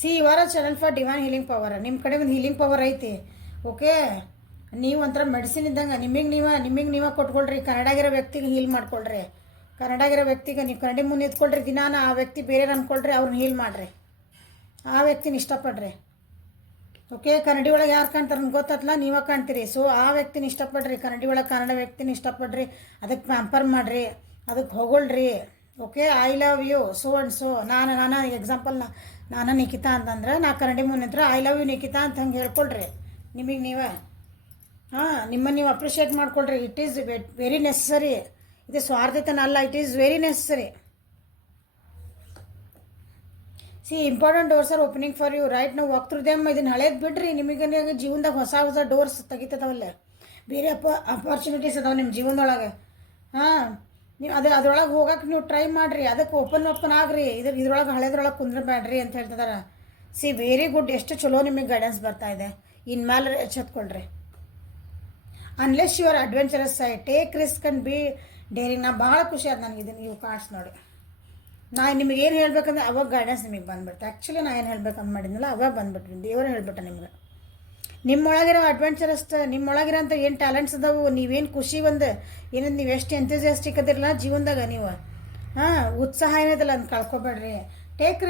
See you are a channel for divine healing power. ನಿಮ್ಮ ಕಡೆ ಒಂದು ಹೀಲಿಂಗ್ ಪವರ್ ಐತಿ. ಓಕೆ, ನೀವು ಒಂಥರ ಮೆಡಿಸಿನ್ ಇದ್ದಂಗೆ ನಿಮಗೆ ನೀವೇ ಕೊಟ್ಕೊಳ್ರಿ. ಕನ್ನಡಾಗಿರೋ ವ್ಯಕ್ತಿಗೆ ಹೀಲ್ ಮಾಡ್ಕೊಳ್ರಿ. ಕನ್ನಡಾಗಿರೋ ವ್ಯಕ್ತಿಗೆ ನೀವು ಕನ್ನಡಿ ಮುಂದೆ ಎತ್ಕೊಳ್ರಿ. ದಿನಾನ ಆ ವ್ಯಕ್ತಿ ಬೇರೆ ಅನ್ಕೊಳ್ರಿ, ಅವ್ರನ್ನ ಹೀಲ್ ಮಾಡಿರಿ. ಆ ವ್ಯಕ್ತಿನ ಇಷ್ಟಪಡ್ರಿ. ಓಕೆ, ಕನ್ನಡಿ ಒಳಗೆ ಯಾರು ಕಾಣ್ತಾರೆ ಗೊತ್ತಲ್ಲ, ನೀವೇ ಕಾಣ್ತೀರಿ. ಸೊ ಆ ವ್ಯಕ್ತಿನ ಇಷ್ಟಪಡ್ರಿ. ಕನ್ನಡಿ ಒಳಗೆ ಕನ್ನಡ ವ್ಯಕ್ತಿನ ಇಷ್ಟಪಡ್ರಿ. ಅದಕ್ಕೆ ಪ್ಯಾಂಪರ್ ಮಾಡಿರಿ, ಅದಕ್ಕೆ ಹೊಗಳ್ರಿ. Okay, I love you so and so. ನಾನು ಎಕ್ಸಾಂಪಲ್, ನಾನು ನಿಖಿತಾ ಅಂತಂದ್ರೆ ನಾ ಕನ್ನಡಿ ಮುಂದೆ ನಿಂತ್ರೆ ಐ ಲವ್ ಯು ನಿಖಿತಾ ಅಂತ ಹಂಗೆ ಹೇಳ್ಕೊಳ್ರಿ ನಿಮಗೆ ನೀವೇ. ಹಾಂ, ನಿಮ್ಮನ್ನು ನೀವು ಅಪ್ರಿಷಿಯೇಟ್ ಮಾಡ್ಕೊಳ್ರಿ. It is very necessary. ಇದು ಸ್ವಾರ್ಥತನ ಅಲ್ಲ, it is very necessary. See important doors are opening for you right ನಾವು ವಾಕ್ ಥ್ರೂ ದೆಮ್. ಇದನ್ನು ಹಳೇದು ಬಿಡ್ರಿ. ನಿಮಗೆ ಜೀವನದಾಗ ಹೊಸ ಡೋರ್ಸ್ ತೆಗಿತದವಲ್ಲೇ, ಬೇರೆ ಅಪಾರ್ಚುನಿಟೀಸ್ ಅದಾವೆ ನಿಮ್ಮ ಜೀವನದೊಳಗೆ. ಹಾಂ, ನೀವು ಅದ್ರೊಳಗೆ ಹೋಗಕ್ಕೆ ನೀವು ಟ್ರೈ ಮಾಡಿರಿ. ಅದಕ್ಕೆ ಓಪನ್ ಆಗ್ರಿ. ಇದ್ರೊಳಗೆ ಹಳೇದ್ರೊಳಗೆ ಕುಂದ್ರಬೇಡ್ರಿ ಅಂತ ಹೇಳ್ತಿದಾರೆ. ಸಿ ವೆರಿ ಗುಡ್, ಎಷ್ಟು ಚಲೋ ನಿಮಗೆ ಗೈಡೆನ್ಸ್ ಬರ್ತಾಯಿದೆ. ಇನ್ಮೇಲೆ ಎಚ್ಚೆತ್ಕೊಳ್ರಿ. Unless your adventurous side, take risk and be daring. ನಾ ಭಾಳ ಖುಷಿ ಆದ ನನಗೆ ಇದನ್ನು ಇವು ಕಾರ್ಡ್ಸ್ ನೋಡಿ. ನಾ ನಿಮಗೆ ಏನು ಹೇಳ್ಬೇಕಂದ್ರೆ ಅವಾಗ ಗೈಡೆನ್ಸ್ ನಿಮಗೆ ಬಂದುಬಿಡ್ತೆ. ಆ್ಯಕ್ಚುಲಿ ನಾ ಏನು ಹೇಳ್ಬೇಕಂತ ಮಾಡಿದ್ನಲ್ಲ ಅವಾಗ ಬಂದುಬಿಟ್ರಿ. ದೇವರು ಹೇಳ್ಬಿಟ್ಟ ನಿಮ್ಗೆ. ನಿಮ್ಮೊಳಗಿರೋ ಅಡ್ವೆಂಚರಸ್, ನಿಮ್ಮೊಳಗಿರೋಂಥ ಏನು ಟ್ಯಾಲೆಂಟ್ಸ್ ಅದಾವು, ನೀವೇನು ಖುಷಿ ಒಂದು ಏನಂದು ನೀವು ಎಷ್ಟು ಎಂಥೂಸಿಯಾಸ್ಟಿಕ್ ಅದಿರಲ್ಲ ಜೀವನದಾಗ ನೀವು, ಹಾಂ, ಉತ್ಸಾಹ ಏನಿದಲ್ಲ ಅದನ್ನ ಕಳ್ಕೊಬೇಡ್ರಿ. ಟೇಕ್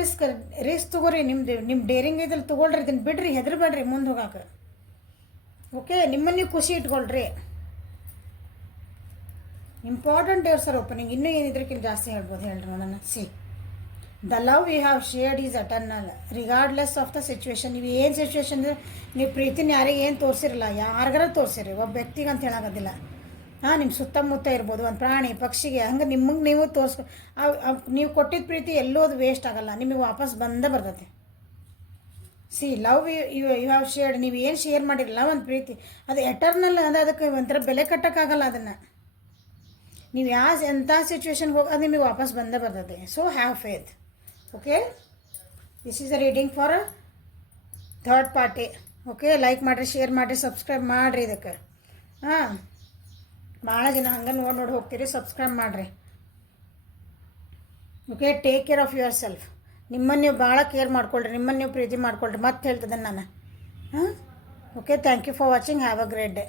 ರಿಸ್ಕ್ ತೊಗೋರಿ. ನಿಮ್ಮ ಡೇರಿಂಗ್ ಇದ್ರಲ್ಲಿ ತೊಗೊಳ್ರಿ, ಇದನ್ನು ಬಿಡ್ರಿ, ಹೆದರ್ಬೇಡ್ರಿ ಮುಂದೆ ಹೋಗಾಕ. ಓಕೆ, ನಿಮ್ಮನ್ನು ನೀವು ಖುಷಿ ಇಟ್ಕೊಳ್ರಿ. Important year sir opening. ಇನ್ನೂ ಏನಿದ್ರಕ್ಕಿಂತ ಜಾಸ್ತಿ ಹೇಳ್ಬೋದು ಹೇಳ್ರಿ ನೋಡೋಣ. See, the love you have shared is eternal regardless of the situation. ನೀವು ಏನು ಸಿಚುವೇಶನ್ ನೀವು ಪ್ರೀತಿನ ಯಾರಿಗೆ ಏನು ತೋರಿಸಿರಲ್ಲ, ಯಾರಿಗಾರ ತೋರಿಸಿರಿ, ಒಬ್ಬ ವ್ಯಕ್ತಿಗೆ ಅಂತ ಹೇಳೋಗೋದಿಲ್ಲ. ಹಾಂ, ನಿಮ್ಮ ಸುತ್ತಮುತ್ತ ಇರ್ಬೋದು, ಒಂದು ಪ್ರಾಣಿ ಪಕ್ಷಿಗೆ, ಹಂಗೆ ನಿಮಗೆ ನೀವು ನೀವು ಕೊಟ್ಟಿದ್ದ ಪ್ರೀತಿ ಎಲ್ಲೂ ಅದು ವೇಸ್ಟ್ ಆಗಲ್ಲ, ನಿಮಗೆ ವಾಪಸ್ ಬಂದೇ ಬರ್ತೈತಿ. ಸಿ, ಲವ್ ಯು ಹ್ಯಾವ್ ಶೇರ್ಡ್, ನೀವು ಏನು ಶೇರ್ ಮಾಡಿರಲ್ಲ ಒಂದು ಪ್ರೀತಿ, ಅದು ಎಟರ್ನಲ್ ಅಂದರೆ ಅದಕ್ಕೆ ಒಂಥರ ಬೆಲೆ ಕಟ್ಟೋಕ್ಕಾಗಲ್ಲ ಅದನ್ನು. ನೀವು ಎಂಥ ಸಿಚುವೇಶನ್ಗೆ ಹೋಗಿ ಅದು ನಿಮಗೆ ವಾಪಸ್ ಬಂದೇ ಬರ್ತದೆ. So have faith. Okay, this is a reading for third party. Okay, like ಮಾಡಿರಿ, ಶೇರ್ ಮಾಡಿರಿ, ಸಬ್ಸ್ಕ್ರೈಬ್ ಮಾಡಿರಿ ಇದಕ್ಕೆ. ಹಾಂ, ಭಾಳ ಜನ ಹಂಗೆ ನೋಡಿ ಹೋಗ್ತೀರಿ, ಸಬ್ಸ್ಕ್ರೈಬ್ ಮಾಡಿರಿ. Okay, take care of your self. ನಿಮ್ಮನ್ನು ನೀವು ಭಾಳ ಕೇರ್ ಮಾಡ್ಕೊಳ್ರಿ, ನಿಮ್ಮನ್ನು ನೀವು ಪ್ರೀತಿ ಮಾಡ್ಕೊಳ್ರಿ. ಮತ್ತೆ ಹೇಳ್ತದೆ ನಾನು. ಹಾಂ, okay, thank you for watching. Have a great day.